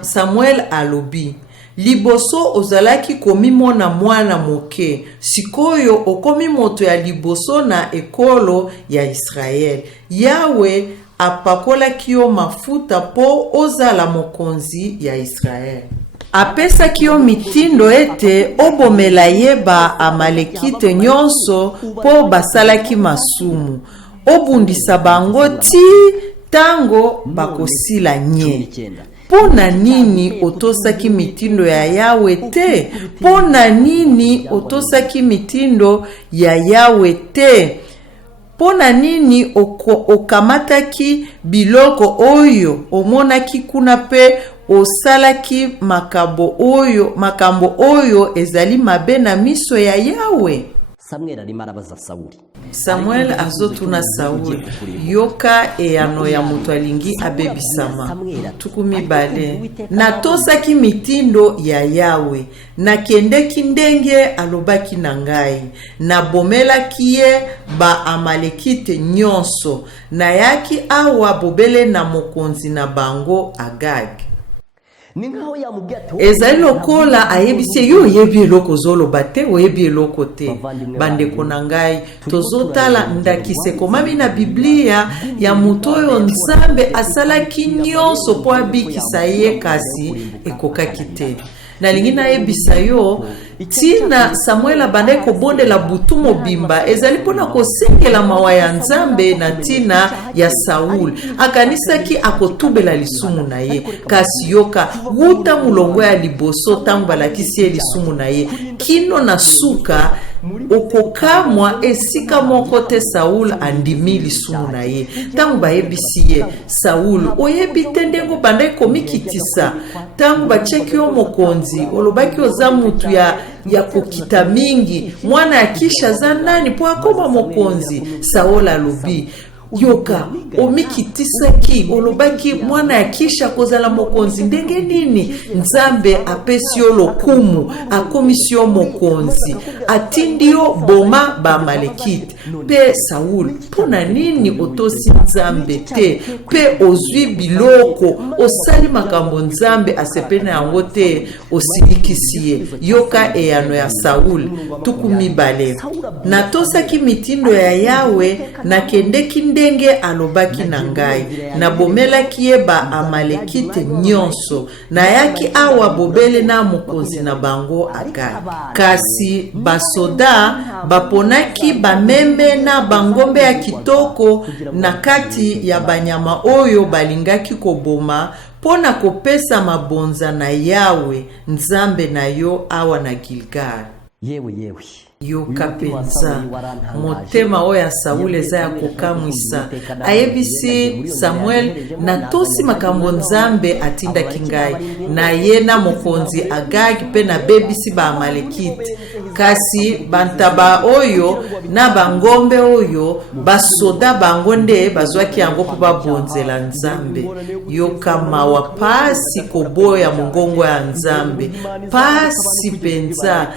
Samuel alobi liboso ozalaki komimona mwana moke, sikoyo okomi moto ya liboso na ekolo ya Israel. Yawe apakolaki yo mafuta po ozala mokonzi ya Israel. Apesaki yo mitindo ete obomela yeba Amalekite nyonso po basalaki masumu. Obundisa bango ti tango bakosila nye. Pona nini otosaki mitindo ya Yawe te? Pona nini otosaki mitindo ya Yawe te? Pona nini okamataki biloko oyo omonaki kuna pe osalaki makambo oyo ezali mabe na miso ya Yawe? Samuel azotuna Saul yoka eyano ya moto alingi abebisama. 12 natosaki mitindo ya Yawe, nakendeki ndenge alobaki na ngai, nabomelaki ye ba Amalekite nyonso, nayaki awa bobele na mokonzi na bango Agag. Ezali lokola ayebisi yo yebi eloko zoloba te oyebi eloko te. Bandeko na ngai tozotala ndakise komami na Biblia ya moto oyo Nzambe asalaki nyonso po abikisa ye kasi ekokaki te. Nalingi nayebisa yo tina Samuel abandai kobondela butu mobimba ezali mpona kosengela mawa ya Nzambe na tina ya Saul. Akanisaki akotubela lisumu na ye, kasi yoka wuta mulongo ya liboso tangu balakisi ye lisumu na ye kino na suka okokamwa esika moko te Saul andimi lisumu na ye. Tangu bayebisi ye Saul oyebi te ndengo bandai komikitisa. Tangu bacheki yo mokonzi olobaki oza mutu ya kokita mingi, mwana ya kisha za nani po akoma mokonzi? Saul alobi yoka omikitisaki olobaki mwana ya kisha kozala mokonzi ndenge nini? Nzambe apesi yo lokumu akomisi yo mokonzi atindi yo boma ba Amalekite. Pe Saul pona nini otosi Nzambe te pe ozwi biloko osali makambo Nzambe asepena yango te osilikisi ye? Yoka eyano ya Saul. 12 natosaki mitindo ya Yawe, nakendeki ndenge alobaki na ngai, nabomelaki ye ba Amalekite nyonso, nayaki awa bobele na mokonzi na bango Agag. Kasi basoda baponaki bamembe na bangombe ya kitoko na kati ya banyama oyo balingaki koboma pona kopesa mabonza na Yawe Nzambe na yo awa na Gilgal. Yewe yoka penza motema oya Saul eza ya kokamwisa. Ayebisi Samuel natosi makambo Nzambe atindaki ngai, na ye na mokonzi Agag pe na bebisi ba Amalekite. Kasi bantaba oyo na bangombe oyo basoda bango nde bazwaki yango po babonzela Nzambe. Yoka mawa pasi koboya mongongo ya Nzambe, pasi penza.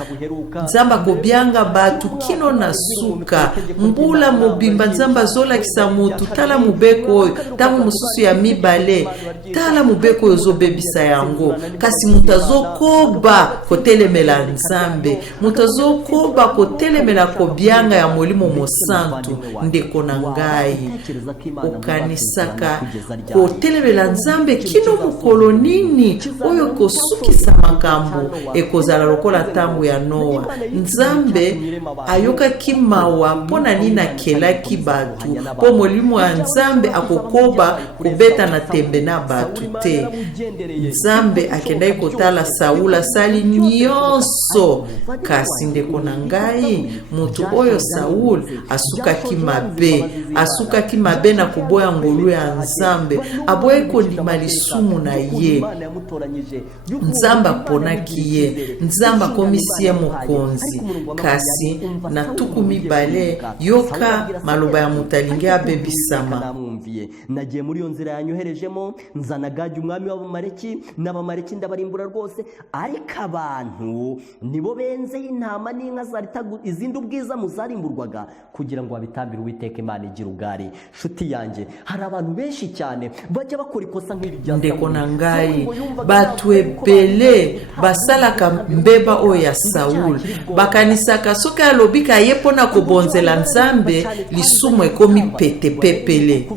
Nzamba kobyanga batu kino na suka mbula mobimba. Nzamba azolakisa mutu tala mubeko oyo tangu mususu ya mibale, tala mubeko oyo zobebisa yango. Kasi mutu azokoba kotelemela Nzambe, mutu azokoba kotelemela kobyanga ya molimo mosantu. Ndeko na ngai okanisaka kotelemela Nzambe kino mukolo nini oyo kosukisa makambo ekozala lokola tangu ya Noa. Nzambe ayoka kimawa pona nina kelaki batu po molimo ya Nzambe akokoba kubeta na tembe na batu te. Nzambe akendai kotala Saul asali nyonso, kasi kasi ndeko na ngai moto oyo Saul asukaki mabe na kuboya ngolu ya Nzambe aboye kondima lisumu na ye. Nzambe aponaki ye, Nzambe akomisi ye mokonzi. Kasi na tuku mibale yoka maloba ya mutalinge abebisama. Nagiye muri yo nzira yanyoherejemo nzana Gadi umwami w'abamaleki n'abamaleki ndabarimbura rwose, ariko abantu nibo benze intama n'inka zaritagu izindi ubwiza muzarimburwaga kugira ngo babitambire Uwiteka Imana Igirugari. Shuti yanjye, hari abantu benshi cyane bajya bakora ikosa nk'iri rya ndeko na ngai batu ebele basalaka mbeba oyo ya Saul bakanisaka soka alobika ye pona kobonzela Nzambe lisumu ekomi pete pepele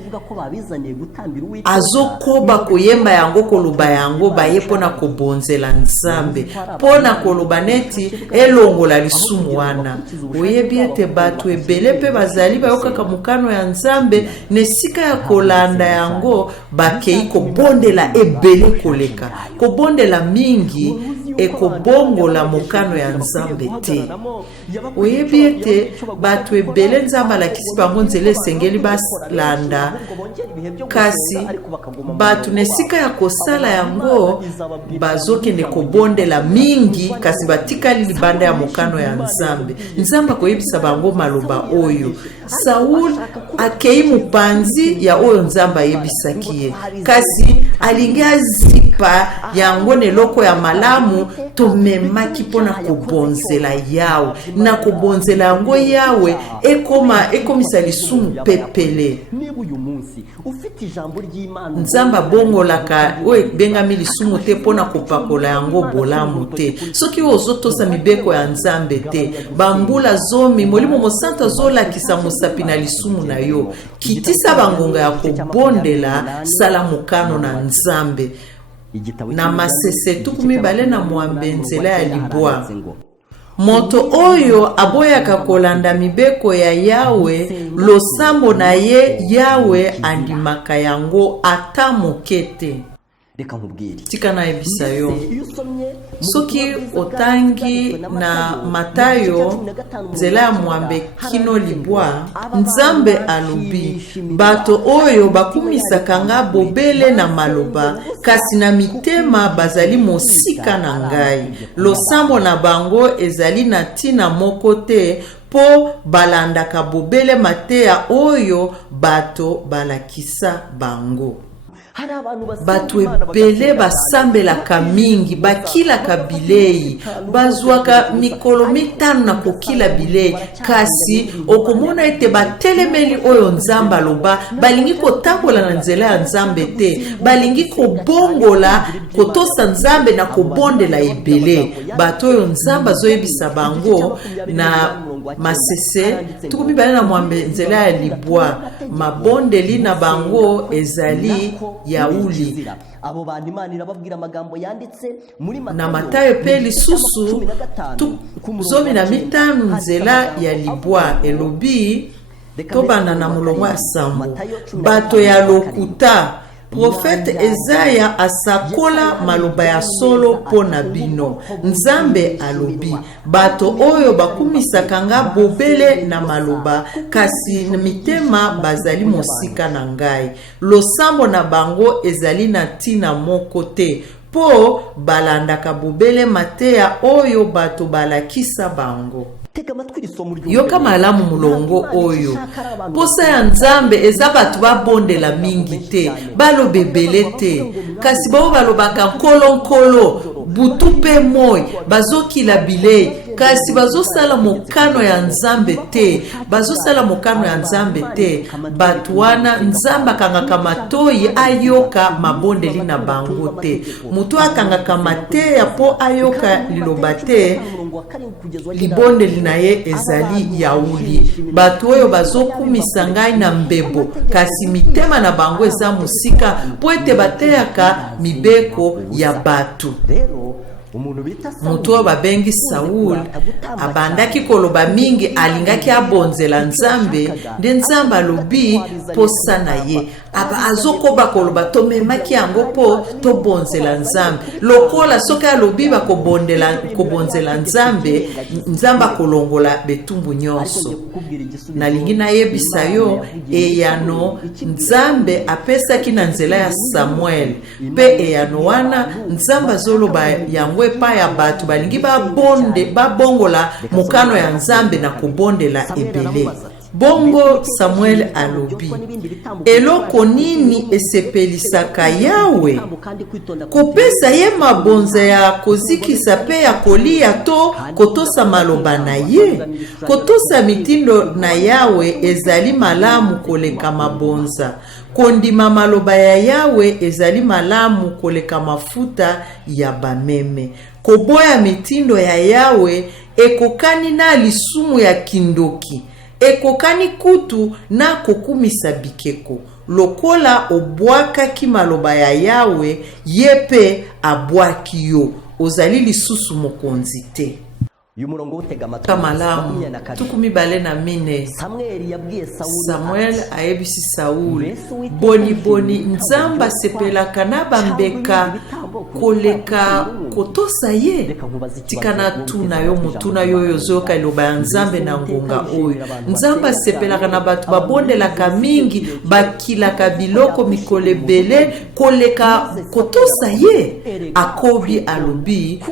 azokoba koyemba yango koloba yango baye pona kobonzela Nzambe pona koloba neti elongola lisumu wana. Oyebi ete batu ebele pe bazali bayokaka mukano ya Nzambe nesika ya kolanda yango bakei kobondela ebele koleka kobondela mingi ekobongola mokano ya Nzambe te. Oyebi ete batu ebele Nzambe alakisi bango nzela esengeli balanda, kasi batu nesika ya kosala yango bazokende kobondela mingi kasi batikali libanda ya mokano ya Nzambe. Nzambe akoyebisa bango maloba oyo. Saul akei mupanzi ya oyo Nzambe ayebisaki ye, kasi alingi azipa yango neloko ya malamu tomemaki pona kobonzela yawe na kobonzela yango yawe ekomisa lisumu pepele. Nzamba bongolaka oyo bengami lisumu te pona kopakola yango bolamu te. Soki ozotosa mibeko ya Nzambe te, bambula zomi molimo mosantu zolakisa mosapi na lisumu na yo, kitisa bangonga ya kobondela sala mokano na Nzambe. Na Masese tukumi bale na mwambe nzela ya libwa. Moto oyo aboyaka kolanda mibeko ya Yawe, losambo na ye Yawe andimaka yango ata mokete. Tika na ebisa yo. Soki otangi na Matayo nzela ya mwambe kino libwa, Nzambe alobi bato oyo bakumisaka nga bobele na maloba, kasi na mitema bazali mosika na ngai. Losambo na bango ezali na tina moko te po balandaka bobele mateya oyo bato balakisa bango. Batu ebele basambelaka mingi, bakilaka bilei, bazwaka mikolo mitano na kokila bilei, kasi okomona ete batelemeli oyo Nzambe aloba balingi kotambola na nzela ya Nzambe te, balingi kobongola kotosa Nzambe na kobondela ebele. Batu oyo Nzambe azoyebisa bango na Masese tukumi bale na mwambe nzela ya libwa, mabondeli na bango ezali yauli. Na Matayo pe lisusu zomi na mitano nzela ya libwa elobi tobana na mulongo ya sambo. Bato ya lokuta Profete Ezaya asakola maloba ya solo pona bino. Nzambe alobi bato oyo bakumisaka nga bobele na maloba, kasi na mitema bazali mosika na ngai. Losambo na bango ezali na tina moko te, po balandaka bobele mateya oyo bato balakisa bango. Yoka malamu mulongo oyo. Posa ya Nzambe eza batu babondela mingi te, balo bebele te, kasi bao balobaka nkolo butu pe moi bazokila bilei, kasi bazosala mokano ya Nzambe te, bazosala mokano ya Nzambe te. Batu wana Nzambe akangaka matoyi ayoka mabondeli na bango te. Mutu akangaka mateya po ayoka liloba te, libondeli na ye ezali yauli. Batu oyo bazokumisa ngai na mbebo, kasi mitema na bango eza musika po ete bateyaka mibeko ya batu. mutu oyo babengi Saul abandaki koloba mingi alingaki abonzela Nzambe nde Nzambe alobi posa na ye azokoba koloba tomemaki yango po tobonzela Nzambe lokola soki alobi bakobonzela Nzambe akolongola betumbu nyonso. Nalingi nayebisa yo eyano Nzambe apesaki na nzela ya Samuel pe eyano wana Nzambe azoloba yango epai ya bato balingi babongola mokano ya Nzambe na kobondela ebele. Bongo Samuel alobi eloko nini esepelisaka Yawe kopesa ye mabonza ya kozikisa pe ya kolia to kotosa maloba na ye. Kotosa mitindo na Yawe ezali malamu koleka mabonza. Kondima maloba ya Yawe ezali malamu koleka mafuta ya bameme. Koboya mitindo ya Yawe ekokani na lisumu ya kindoki. Ekokani kutu na kokumisa bikeko. Lokola obwaka ki maloba ya Yawe yepe abwaki yo. Ozali lisusu mokonzi te. Kamalamu tukumi bale na mine Samuel ayebisi Saul boni Nzamba sepelaka na bambeka koleka kotosa ye. Tikana tuna yo mutuna yo yozoka iloba ya Nzambe na ngonga oyo. Nzamba sepelaka na batu babondelaka mingi bakilaka biloko mikolebele koleka kotosa ye. Akobi alobi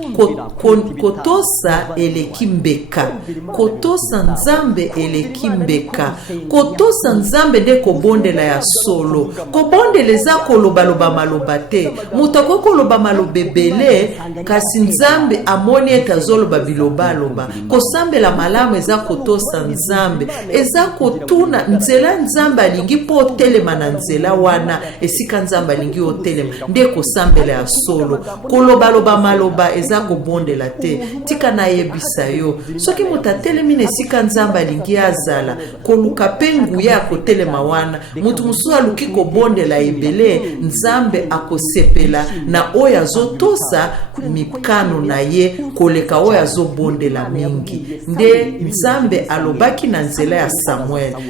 kotosa eleki mbeka. Kotosa Nzambe eleki mbeka. Kotosa Nzambe nde kobondela ya solo. Kobondeleza kolobaloba maloba te. Mutako koloba malobebele kasi Nzambe amoni etazoloba bilobaloba. Kosambela malamu eza kotosa Nzambe. Eza kotuna nzela Nzambe alingi po telema na nzela wana. Esika Nzambe alingi otelema nde kosambela ya solo. Kolobaloba maloba eza kobondela te. Tika na yebisa yo soki mutatelemi nesika Nzambe alingi azala koluka pengu ya kotelema wana mutu musu aluki kobondela ebele Nzambe akosepela na oyo azotosa mikano na ye koleka oyo azobondela mingi. Nde Nzambe alobaki na nzela ya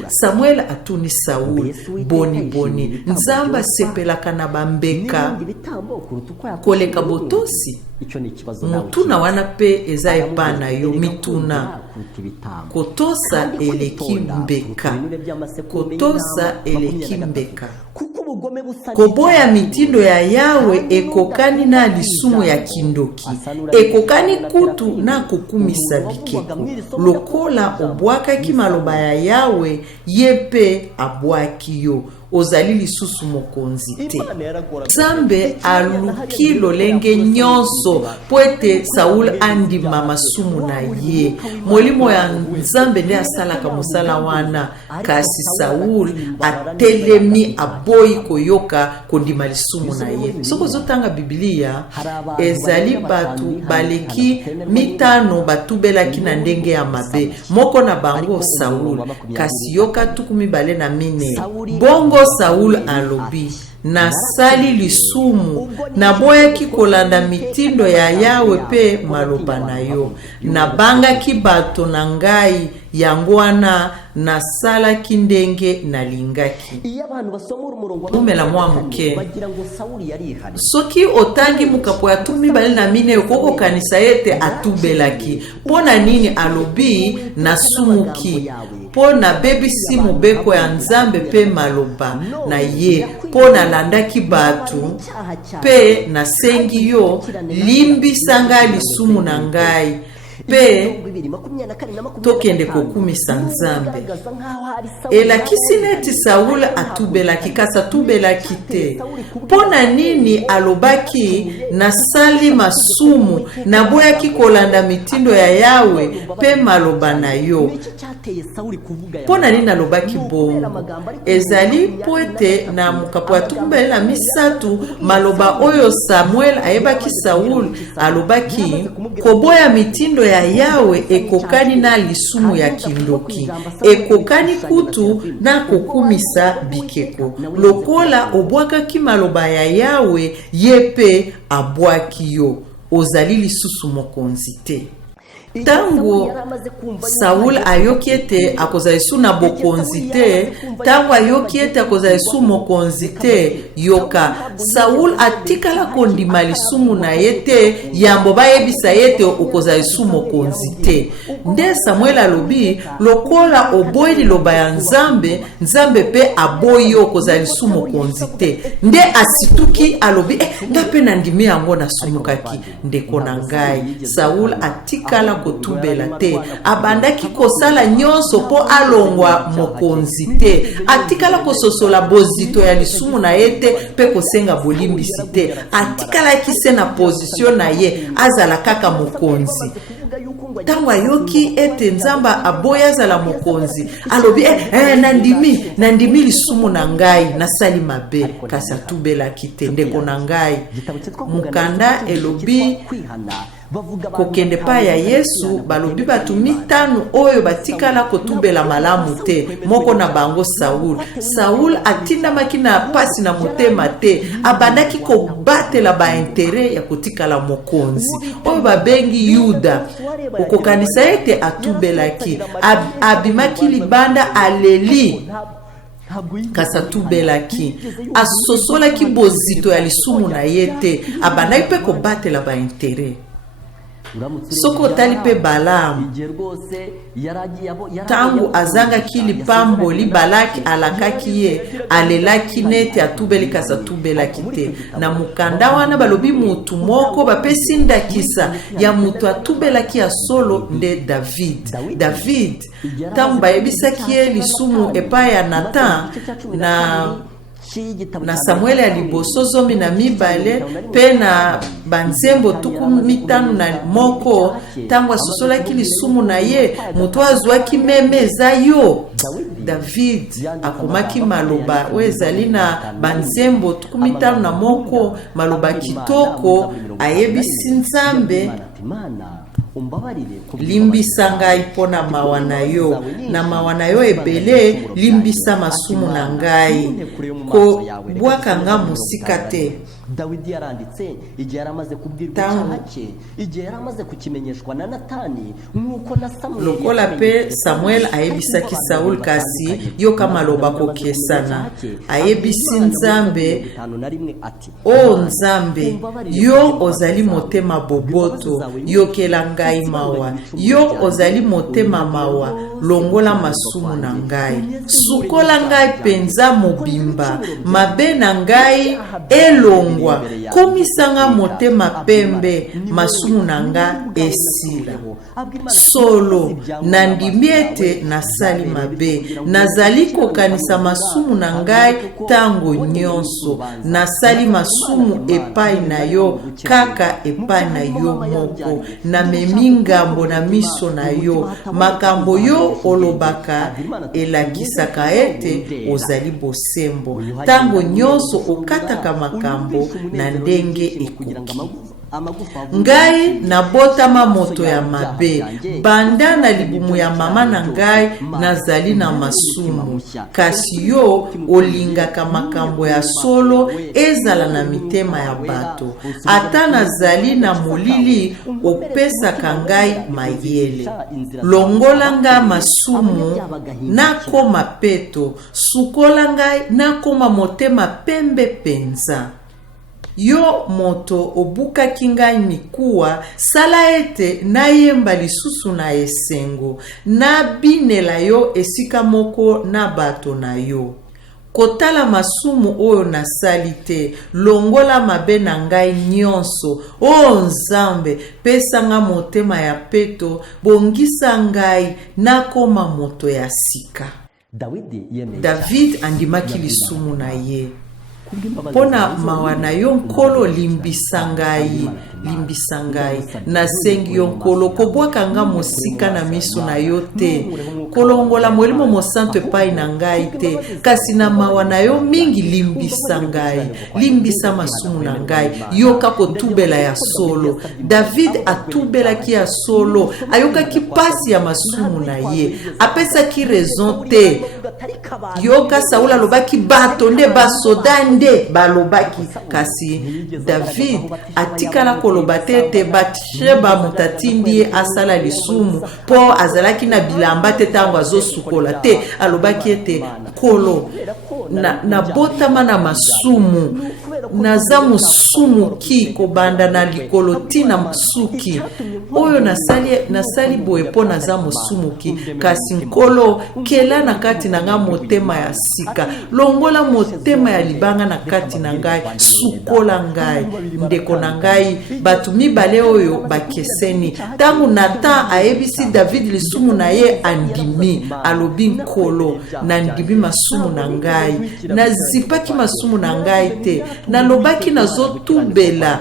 Samuel atuni Saul boni Nzambe sepelaka na bambeka koleka botosi. Mutuna wana pe eza epana yo mituna. Kotosa eleki mbeka. Kotosa eleki mbeka. Koboya mitindo ya Yawe ekokani na lisumu ya kindoki. Ekokani kutu na kukumisa bikeko. Lokola obwaka ki maloba ya Yawe yepe abwaki yo. Ozali lisusu mokonzi te. Nzambe aluki lolenge nyonso poete Saul andima masumu na ye. Molimo ya Nzambe nde asalaka mosala wana kasi Saul atelemi aboyi koyoka kondima lisumu na ye. Soko zotanga Biblia ezali batu baleki mitano batubelaki na ndenge ya mabe. Moko na bango Saul kasi yoka tukumi bale na mine. Bongo Saul alobi nasali lisumu naboyaki kolanda mitindo ya Yawe pe maloba na yo. Nabangaki bato na ngai yango wana nasalaki ndenge nalingaki. Umela mwa muke soki otangi mukapo ya tumi bale na mine yokoko kanisa yete atubelaki pona nini alobi nasumuki pona bebisi mubeko ya Nzambe pe maloba na ye pona landaki batu pe nasengi yo limbisanga lisumu na ngai pe tokende kokumisa Nzambe. Elakisi neti Saul atubelaki kasa tubelaki te. Pona nini alobaki nasali masumu naboyaki kolanda mitindo ya Yawe pe maloba na yo. Pona nini alobaki bongo? Ezali poete na mukapo atukumbele na misatu maloba oyo Samuel ayebaki Saul alobaki koboya mitindo ya Yawe ekokani na lisumu ya kindoki. Ekokani kutu na kokumisa bikeko. Lokola obwaka ki maloba ya Yawe yepe abwaki yo. ozali lisusu mokonzi te. Tango Saul ayoki ete akozala esu na bokonzi te, tango ayoki ete akozala esu mokonzi te, yoka Saul atikala kondima lisumu na ye te, yambo bayebisa ye ete okozala esu mokonzi te. Nde Samuel alobi lokola oboyi liloba ya Nzambe, Nzambe pe aboyi yo okozala esu mokonzi te. Nde asituki alobi nga pe nandimi yango nasumukaki ndeko na ngai. Saul atikala kotubela te, abandaki kosala nyonso po alongwa mokonzi te, atikala kososola bozito ya lisumu na ye te pe kosenga bolimbisi te, atikala kise na position na ye azala kaka mokonzi. Tango ayoki ete Nzamba aboya azala mokonzi, alobi nandimi lisumu na ngai nasali mabe, kasi atubelaki te ndeko na ngai. Mukanda elobi kokende pa ya Yesu, balobi batu 5 oyo batikala kotubela malamu te, moko na bango Saul atindamaki na pasi na motema te, abandaki kobatela ba intere ya kotikala mokonzi oyo babengi Yuda. Okokanisa ete atubelaki, abimaki libanda aleli kasa tubelaki, asosolaki bozito ya lisumu na ye te, abandaki pe kobatela ba intere. Soko tali pe Balaam, tangu azanga kili pambo li Balaki alakaki ye, alelaki nete atubeli kasa tubelaki te. Na mukanda wana balobi mutu moko bapesi ndakisa ya mutu atubelaki ya solo nde David. Tangu bayebisaki ye lisumu epa ya Nathan na Samuel ya liboso 12 pe na banzembo 5 na moko, tango asosolaki lisumu na ye mutu azwaki meme za yo. David akomaki maloba wezali na banzembo 5 na moko, maloba kitoko ayebisi Nzambe, limbisa ngai pona mawana yo, na mawana yo ebele limbisa masumu na ngai, ko bwaka nga musika te. Dawidi yaranditse igihe yaramaze kubwirwa cyace, igihe yaramaze kukimenyeshwa na Natani, nuko na Samuel lokola pe Samuel ayebisaki Saul kasi yo kama loba kokesana, ayebisi Nzambe, o Nzambe yo ozali motema boboto, yo kela ngai mawa, yo ozali motema mawa, longola masumu na ngai, sukola ngai penza mobimba, mabe na ngai elongwa, komisanga motema pembe, masumu nanga esila. Solo nandimi ete nasali mabe, nazali kokanisa masumu na ngai tango nyonso, nasali masumu epai na yo kaka epai na yo moko, namemi ngambo na miso na yo, makambo yo olobaka elakisaka ete ozali bosembo, tango nyonso okataka makambo na ndenge ekoki. Ngai nabotama moto ya mabe, banda na libumu ya mama na ngai nazali na masumu, kasi yo olingaka makambo ya solo ezala na mitema ya bato. Ata nazali na molili opesaka ngai mayele, longola ngai masumu nakoma peto, sukola ngai nakoma motema pembe penza. Yo moto obukaki ngai mikuwa, sala ete nayemba lisusu na esengo, nabinela yo esika moko na bato na yo. Kotala masumu oyo nasali te, longola mabe na ngai nyonso, o Nzambe pesa nga motema ya peto, bongisa ngai nakoma moto ya sika. David andimaki lisumu na ye. Pona mawana yo nkolo limbisa ngai, nasengi yo nkolo kobwaka nga mosika na miso na yo te, kolongola molimo mosanto epai na ngai te, kasi na mawa na yo mingi limbisa ngai, limbisa masumu na ngai. Yoka kotubela ya solo. David atubelaki ya solo, ayokaki pasi ya masumu na ye, apesaki raison te. Yoka Saul alobaki bato nde basoda nde balobaki, kasi David atikala koloba te Batsheba mutatindi ye asala lisumu po azalaki na bilamba te tango azosukola te. Alobaki ete kolo na botama na masumu, naza musumu ki kobanda na likolo tina msuki oyo nasali boye po naza musumu ki, kasi nkolo kela na kati na nga motema ya sika, longola motema ya libanga na kati na ngai, sukola ngai. Ndeko na ngai, batu mibale oyo bakeseni. Tangu Nathan aebisi David lisumu na ye andimi, alobi nkolo na ndimi masumu na ngai, na zipaki masumu na ngai te, na lobaki nazotubela.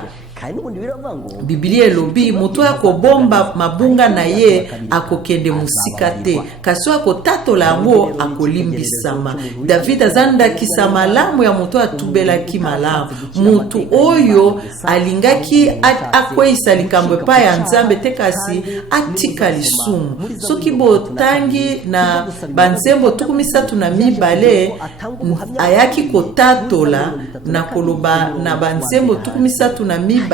Biblia elobi moto akobomba mabunga na ye akokende musika te, kasi akotatola yango akolimbisama. David azandakisa malamu ya moto atubelaki malamu. Moto oyo alingaki akweisa likambo epai ya Nzambe te, kasi atika lisumu. Soki botangi na banzembo 32 ayaki kotatola na koloba na banzembo 32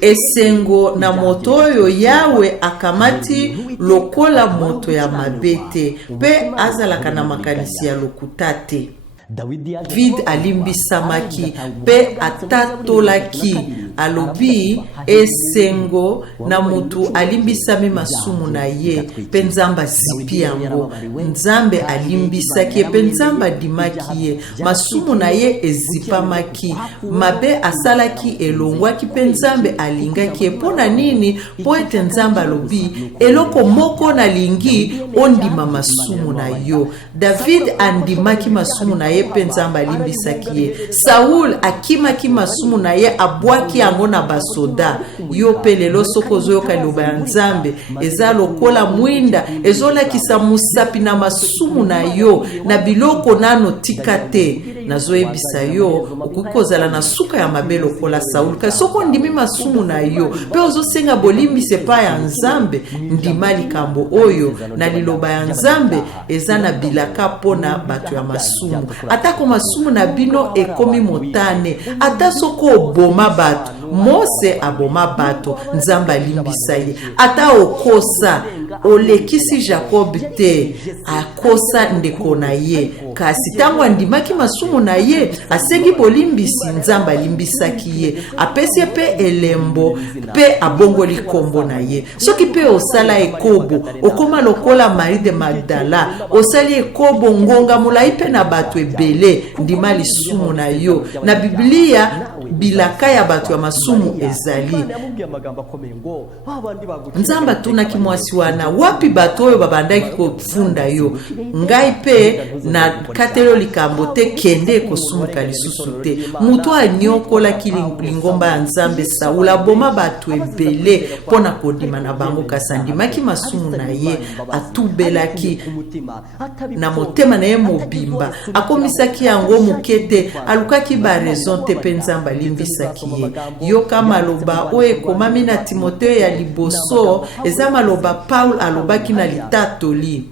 esengo na moto oyo Yawe akamati lokola moto ya mabete pe azalaka na makanisi ya lokuta te. David alimbisamaki pe atatolaki, alobi esengo na mutu alimbisami masumu na ye pe Nzambe zipi yango. Nzambe alimbisaki pe Nzambe adimaki ye, masumu na ye ezipamaki, mabe asalaki elongwaki pe Nzambe alingaki. Pona nini? Po ete Nzambe alobi eloko moko na lingi ondima masumu na yo. David andimaki masumu na ye pe Nzambe alimbisaki ye. Saul akimaki masumu na ye, abwaki yango na basoda. Yo pe lelo soko zoyoka liloba ya Nzambe eza lokola mwinda ezolakisa musapi na masumu na yo, na biloko nano tika te. Nazoyebisa yo okukozala na suka ya mabe lokola Saul, kasi soko ndimi masumu na yo pe ozosenga bolimbise pa ya Nzambe, ndima likambo oyo na liloba ya Nzambe eza na bilaka pona bato ya masumu. Atako masumu na bino ekomi motane, ata soko oboma bato, Mose aboma bato, Nzambe alimbisa ye. Ata okosa olekisi Jacob te, akosa ndeko na ye, kasi tango andimaki masumu na ye asengi bolimbisi, Nzambe alimbisaki ye, apesi pe elembo pe abongoli kombo na ye. Soki pe osala ekobo okoma lokola Marie de Magdala, osali ekobo ngonga mulai pe na bato ebele, ndima lisumu na yo. Na Biblia bilaka ya bato ya masumu ezali. Nzambe tunaki mwasi wana, wapi bato oyo babandaki kofunda yo? Ngai pe na katelo likambo te kende kosumuka lisusu te. Muto anyokola lingomba ya Nzambe Saul, aboma bato ebele pona kodima na bango, kasandimaki masumu na ye, atubelaki na motema na ye mobimba, akomisaki yango mukete, alukaki ba raison te pe Nzambe alimbisaki ye. Yoka maloba oyo ekomami na Timotheo ya liboso, eza maloba Paul alobaki na litatoli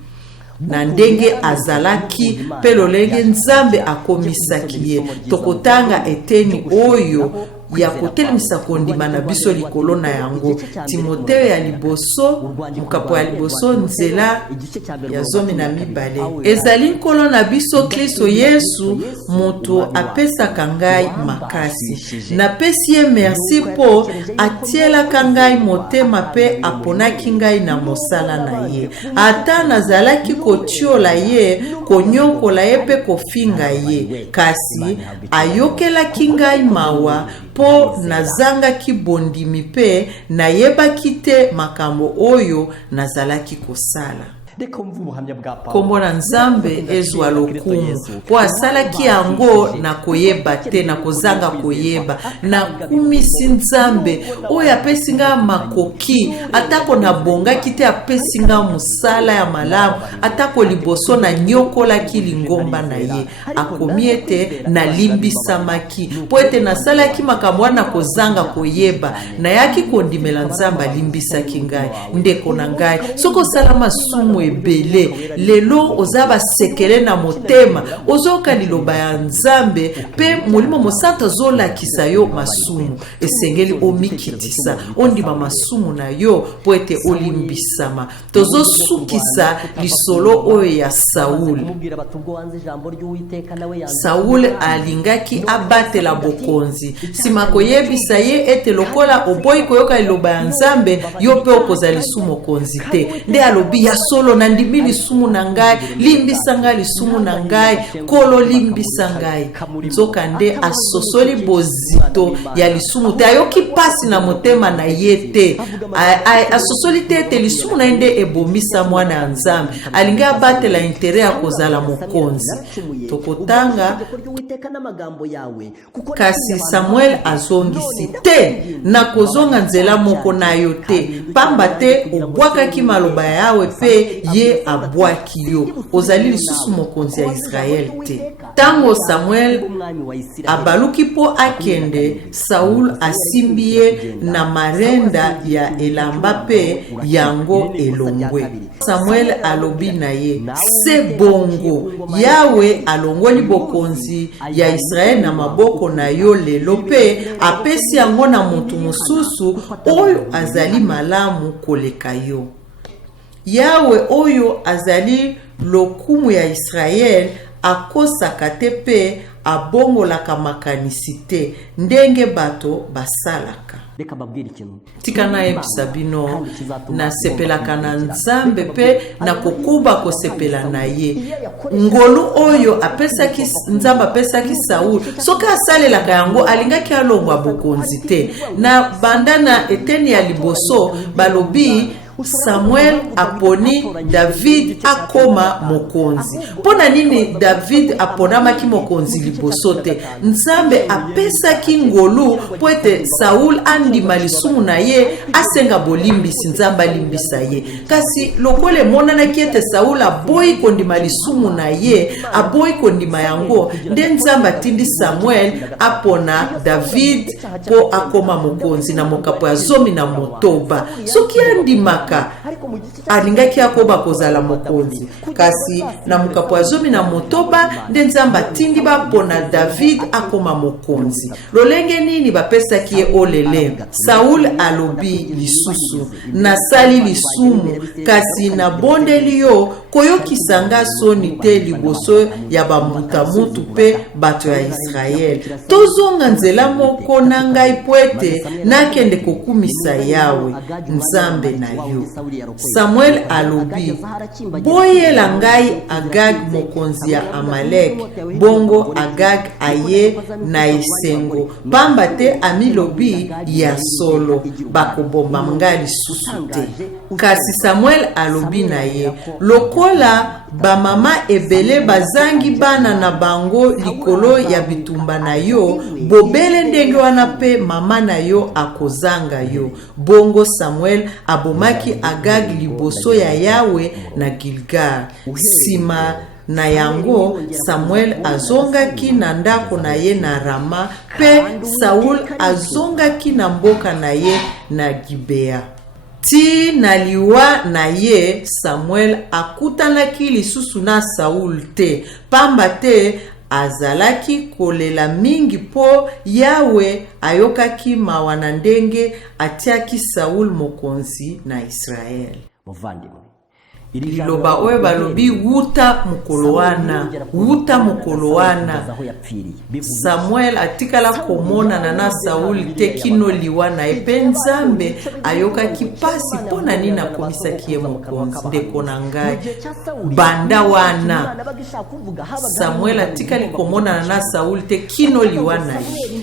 na ndenge azalaki pe lolenge Nzambe akomisaki ye. Tokotanga eteni oyo ya kotelemisa kondima na biso likolo na yango. Timotheo ya liboso, mukapo ya liboso nzela ya 12. Ezali nkolo na biso Kristo Yesu, moto apesaka ngai makasi. Napesi ye merci po atielaka ngai motema pe aponaki ngai na mosala na ye. Ata nazalaki kotiola ye, konyokola ye pe kofinga ye, kasi ayokelaki ngai mawa po nazangaki bondimi pe nayebaki te makambo oyo nazalaki kosala. kombo na nzambe ezwa lokumu po asalaki yango na koyeba te na kozanga koyeba na kumisi nzambe oyo apesi nga makoki atako na bongaki te apesi nga mosala ya malamu atako liboso na nyokolaki lingomba na ye akomi ete nalimbisamaki po ete nasalaki makambo wana kozanga koyeba nayaki kondimela nzambe alimbisaki ngai ndeko na ngai soko osala masumu ebele lelo oza basekele na motema ozoyoka liloba ya nzambe mpe molimo mosantu azolakisa yo masumu esengeli omikitisa ondima masumu na yo po ete olimbisama tozosukisa lisolo oyo ya Saul alingaki abatela bokonzi sima koyebisa ye ete lokola oboyi koyoka liloba ya nzambe yo pe okoza lisumu konzi te nde alobi ya solo na ndimi lisumu na ngai limbisa ngai lisumu na ngai kolo limbisa ngai nzoka nde asosoli bozito ya lisumu te ayoki pasi na motema na ye te asosoli te ete lisumu na ye nde ebomisa mwana ya nzambe alingi abatela intere ya kozala mokonzi tokotanga kasi Samuel azongisi te na kozonga nzela moko na yo te pamba te obwakaki maloba yawe pe ye abwaki yo ozali lisusu mokonzi ya Israel te tango Samuel abaluki po akende Saul asimbi ye na marenda ya elamba pe yango elongwe Samuel alobi na ye se bongo yawe alongoli bokonzi ya Israel na maboko na yo lelo pe apesi yango na motu mosusu oyo azali malamu koleka yo yawe oyo azali lokumu ya Israel akosaka te pe abongolaka makanisi te ndenge bato basalaka tika na yebisa bino nasepelaka na nzambe pe na kokuba kosepela na ye ngolu oyo nzambe apesaki Saul soki asalelaka yango alingaki alongwa bokonzi te na banda na eteni ya liboso balobi Samuel aponi David akoma mokonzi. Pona nini David aponamaki mokonzi liboso te? Nzambe apesaki ngolu po ete Saul andima lisumu na ye asenga bolimbisi nzamba limbisa ye. Kasi lokole monanaki ete Saul aboyi kondima lisumu na ye, aboyi kondima yango, nde nzamba tindi Samuel apona David po akoma mokonzi na mokapo ya zomi na motoba. Soki andimaka alingaki akoba kozala mokonzi, kasi na mokapo ya zomi na motoba nde nzamba tindi bapona David akoma mokonzi. Lolenge nini bapesaki ye olele? Saul alobi lisusu, nasali lisumu kasi na bondeli yo koyokisanga soni te liboso ya bamuta mutu pe bato ya Israel. Tozonga nzela moko na ngai poete nakende kokumisa yawe nzambe na yo. Samuel alobi, boyela ngai Agag mokonzi ya Amalek, bongo Agag aye na esengo, pamba te amilobi ya solo, bakobomba ngai lisusu te. Kasi Samuel alobi na ye, lokola ba mama ebele bazangi bana na bango likolo ya bitumba na yo, bobele ndenge wana pe mama na yo akozanga yo. Bongo Samuel abomaki Agag liboso ya Yawe na Gilgal. Sima na yango Samuel azongaki na ndako na ye na Rama, pe Saul azongaki na mboka na ye na Gibea. Ti na liwa na ye Samuel akutanaki lisusu na Saul te, pamba te azalaki kolela mingi po Yawe ayokaki mawa na ndenge atiaki Saul mokonzi na Israel. Liloba oyo balobi wuta mukolowana. Samuel atikala komona na Saul te kino liwa na epe Nzambe ayoka kipasi pona nina komisaki ye mokonzi. Ndeko na ngai banda wana Samuel atikali komona na Saul te kino liwa na ye.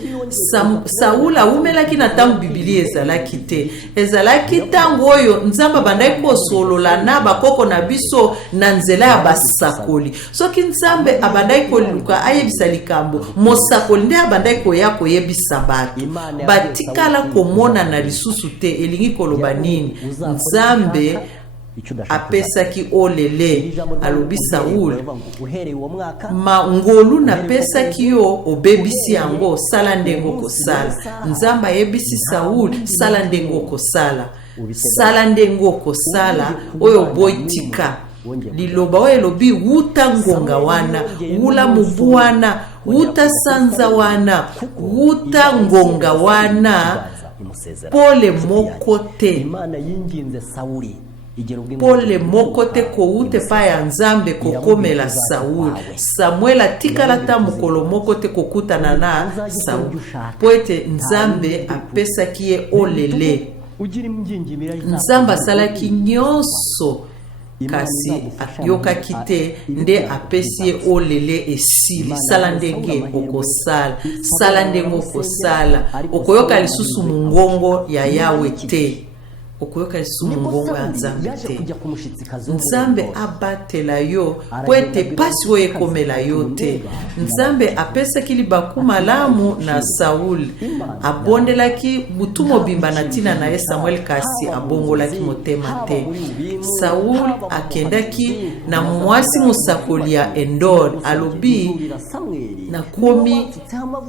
Saul awumelaki na tangu Biblia ezalaki te. Ezalaki tango oyo Nzambe bandai kosolola na bakoko na biso na nzela ya basakoli. Soki Nzambe abandai koluka ayebisa likambo, mosakoli nde abandai koya koyebisa bato. Batikala komona na lisusu te elingi koloba nini. Nzambe apesaki olele alobi Saul ngolu napesaki yo obebisi yango sala ndengo kosala. Nzambe ayebisi Saul sala ndengo kosala, sala ndengo kosala oyo boitika. Liloba oyo elobi wuta ngonga wana, wula mubu wana, wuta sanza wana, wuta ngonga wana, pole mokote. Pole mokote koute pa ya Nzambe kokomela Saul. Samuel atikala ta mukolo mokote kokutana na Saul. Poete Nzambe apesaki ye olele. Nzambe asalaki nyonso kasi yokaki te nde apesi ye olele esili. Sala ndenge okosala, sala ndenge okosala. Okoyoka lisusu mungongo ya Yawe te. Okoyoka lisusu mungongo ya Nzambe te. Nzambe abatela yo poete pasi oyo ekomela yo te. Nzambe apesaki libaku malamu na Saul. Abondelaki butu mobimba na tina na ye Samuel kasi abongolaki motema te. Saul akendaki na mwasi musakoli ya Endor alobi nakomi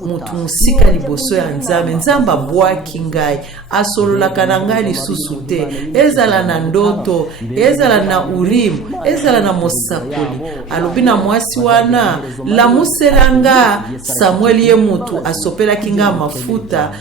mutu musika liboso ya Nzambe. Nzambe abwaki ngai asololaka na ngai lisusu te. Ezala na ndoto, ezala na urim, ezala na mosakoli. Alobi na mwasi wana lamuselanga Samuel ye mutu asopelaki nga mafuta.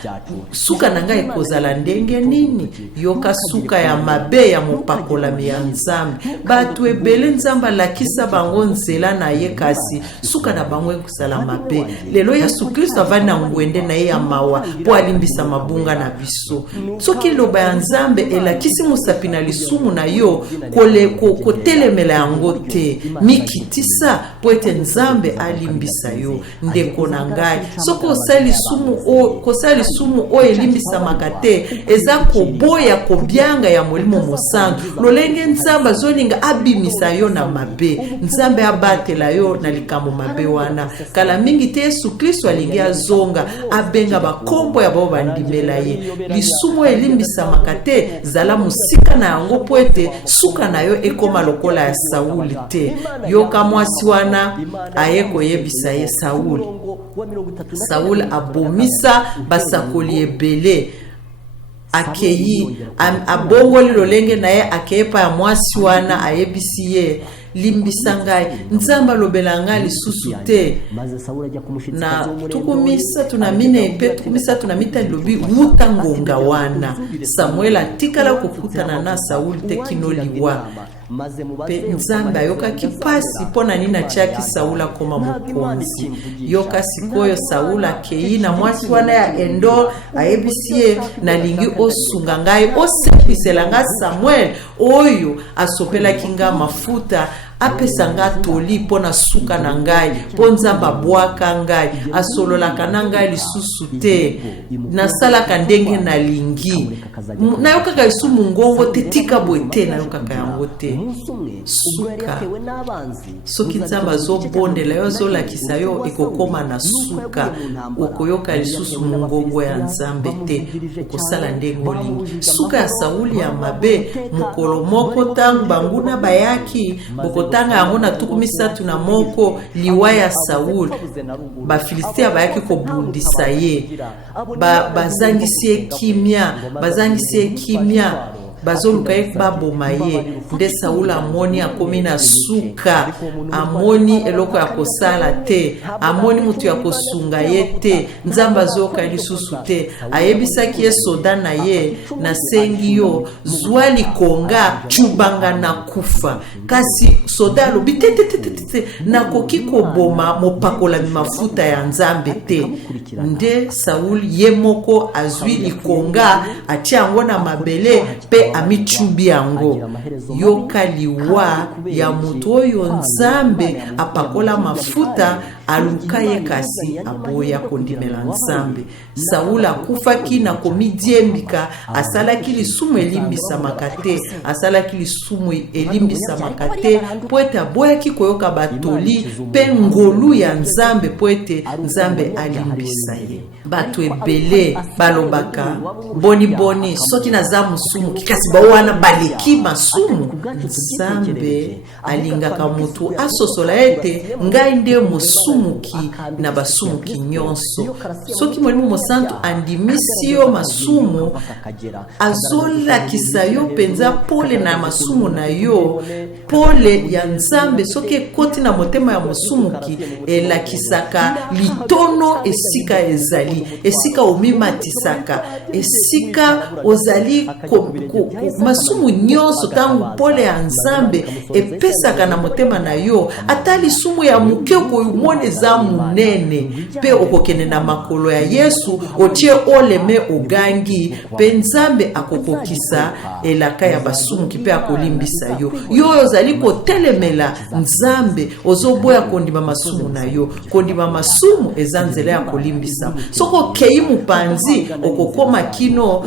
Suka na ngai ekozala ndenge nini? Yoka suka ya mabe ya mopakolami ya Nzambe. Batu ebele Nzambe alakisa bango nzela na ye kasi suka na bango ekozala mabe. Lelo Yesu Kristo avani na ngwende na ye ya mawa po alimbisa mabunga na biso. Soki loba ya Nzambe elakisi musapi na lisumu na yo kotelemela yango te. Mikitisa po ete Nzambe alimbisa yo ndeko na ngai. Soko kosali sumu o elimbisa makate eza koboya kobyanga ya molimo mosantu. Lolenge Nzambe zoninga abimisa yo na mabe. Nzambe abatela yo na likambo mabe wana. Kala mingi te Yesu Kristo alingi azonga abenga bakombo ya bao bandimela ye. Lisumu elimbisa makate zala musika na yango poete suka na yo ekoma lokola ya Saul te. Yoka mwasi wana ayeko yebisa ye Saul. Saul abomisa basakoli ebele. Akeyi abongoli lolenge na ye akeyepa ya mwasi wana ayebisi ye limbisa ngai. Nzamba lobela ngai lisusu te. Na tukumisa tunamine pe tukumisa tunamita lobi wuta ngonga wana. Samuel atikala kokutana na Saul te kinoliwa. Pe Nzambe ayoka kipasi pona nina chaki Saul akoma mokonzi. Yoka sikoyo Saul akei na mwasi wana ya Endor ayebisie na lingi osunga ngai oseplisela nga Samuel oyo asopela kinga mafuta apesanga toli pona suka na ngai po Nzambe abwaka ngai asololaka na ngai lisusu te nasalaka ndenge na lingi nayokaka isu mungongo te tika boete nayokaka yango te suka soki Nzambe azobondela yo azolakisa yo ekokoma na suka okoyoka lisusu mungongo ya Nzambe te okosala ndenge olingi. Suka ya Sauli ya mabe mukolo moko tangu banguna bayaki bokotanga yango na tukumisatu na moko liwa ya Saul Bafilistia bayaki kobundisa ye bazangisi kimia bazoluka baboma ye nde Saul amoni akomi na suka amoni eloko ya kosala te amoni mutu ya kosunga ye te Nzambe azoka lisusu te ayebisaki ye soda na ye na sengi yo zwa likonga chubanga na kufa kasi soda alobi te nakoki koboma mopakola mafuta ya Nzambe te nde Saul ye moko azwi likonga atia yango na mabele pe amichubi yango. Yoka liwa ya mutu oyo Nzambe apakola mafuta aluka ye kasi aboya kondimela nzambe. Saula akufaki na komidiembika, asalaki lisumu elimbisamaka te, asalaki lisumu elimbisamaka te po ete aboyaki koyoka batoli mpe ngolu ya nzambe po ete nzambe alimbisa ye. Bato ebele balobaka boni soki naza musumu kasi bawana baleki masumu. Nzambe alingaka mutu asosola ete ngai nde musumuki na basumuki nyonso. Soki Molimo Mosantu andimisi yo masumu, azolakisa yo penza pole na masumu na yo. Pole ya nzambe soki ekoti na motema ya musumuki, elakisaka litono esika ezali, esika omimatisaka, esika ozali masumu nyonso. Tangu pole ya nzambe epesaka na motema na yo, ata lisumu ya muke okomona eza munene, pe okokende na makolo ya Yesu otie oleme ogangi, pe nzambe akokokisa elaka ya basumuki pe akolimbisa yo. Yo ozali kotelemela nzambe, ozoboya kondima masumu na yo. Kondima masumu eza nzela ya kolimbisa. Soko kei mupanzi okokoma kino,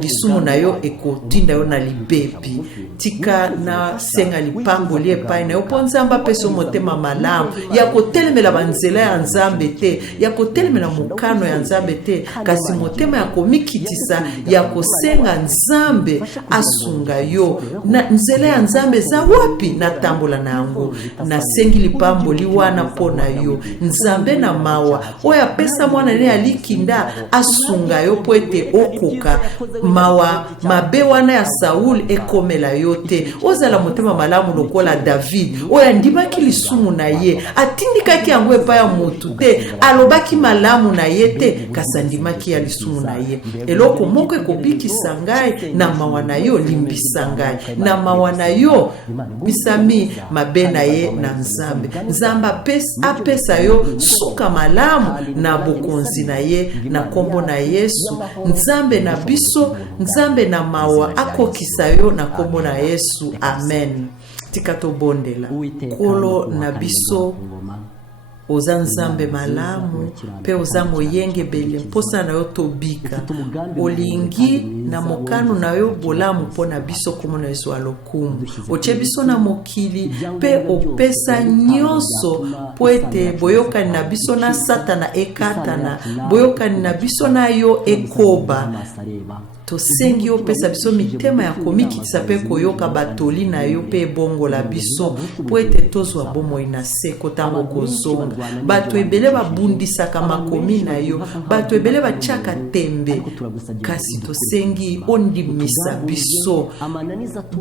lisumu na yo ekotinda yo na libebi. Tika na senga lipango liepai na yo po nzamba peso motema malamu ya kotelemela banzela ya nzambe te, ya kotelemela mukano ya nzambe te, kasi motema ya komikitisa ya kosenga nzambe asunga yo. Na nzela ya nzambe za wapi na tambola na yango, na sengi lipambo liwana po na yo. Nzambe na mawa oya pesa mwana ne alikinda asunga yo po ete okuka mawa mabe wana ya Saul ekomela yo te. Ozala motema malamu lokola David oya ndimaki lisumu na ye, atindikaki yango epa ya mutu te, alobaki malamu na ye te, kasandimaki ya lisumu na ye. Eloko moko ekobikisa ngai na mawa na yo, limbisa ngai na mawa na yo, bisami mabe na ye na nzambe. Nzamba apesa yo suka malamu na bokonzi na ye na kombo na Yesu. Nzambe na biso, nzambe na mawa akokisa yo na kombo na Yesu. Amen. Tika tobondela. Kolo na biso, oza nzambe malamu pe oza moyenge bele mposa na yo tobika. Olingi na mokano na yo bolamu po na biso komo na Yesu alokumu. Oche biso na mokili pe opesa nyonso po ete boyokani na biso na Satana ekatana, boyokani na biso na yo ekoba. Tosengi yo pesa biso mitema ya komikitisa pe koyoka batoli na yo pe bongola biso po ete tozwa bomoi na seko tango kozonga. Bato ebele babundisaka makomi na yo, bato ebele bachaka tembe, kasi tosengi ondimisa biso.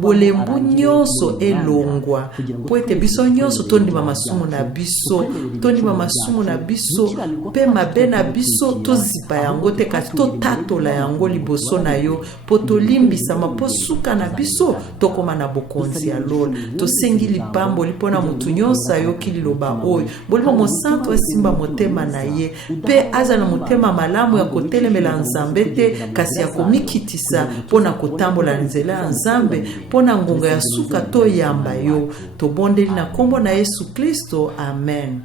Bolembu nyonso elongwa po ete biso nyonso tondima masumu na biso, tondima masumu na biso pe mabe na biso tozipa yango te, kasi totatola yango liboso na yo po tolimbisa maposuka na biso tokoma na bokonzi ya Lolo. Tosengi lipambo lipona mutu nyonso ayoki liloba oyo. Molimo Mosantu asimba motema na ye pe aza na motema malamu ya kotelemela nzambe te, kasi ya komikitisa pona kotambola nzela ya nzambe, pona ngonga ya suka to yamba yo. Tobondeli na kombo na Yesu Kristo. Amen.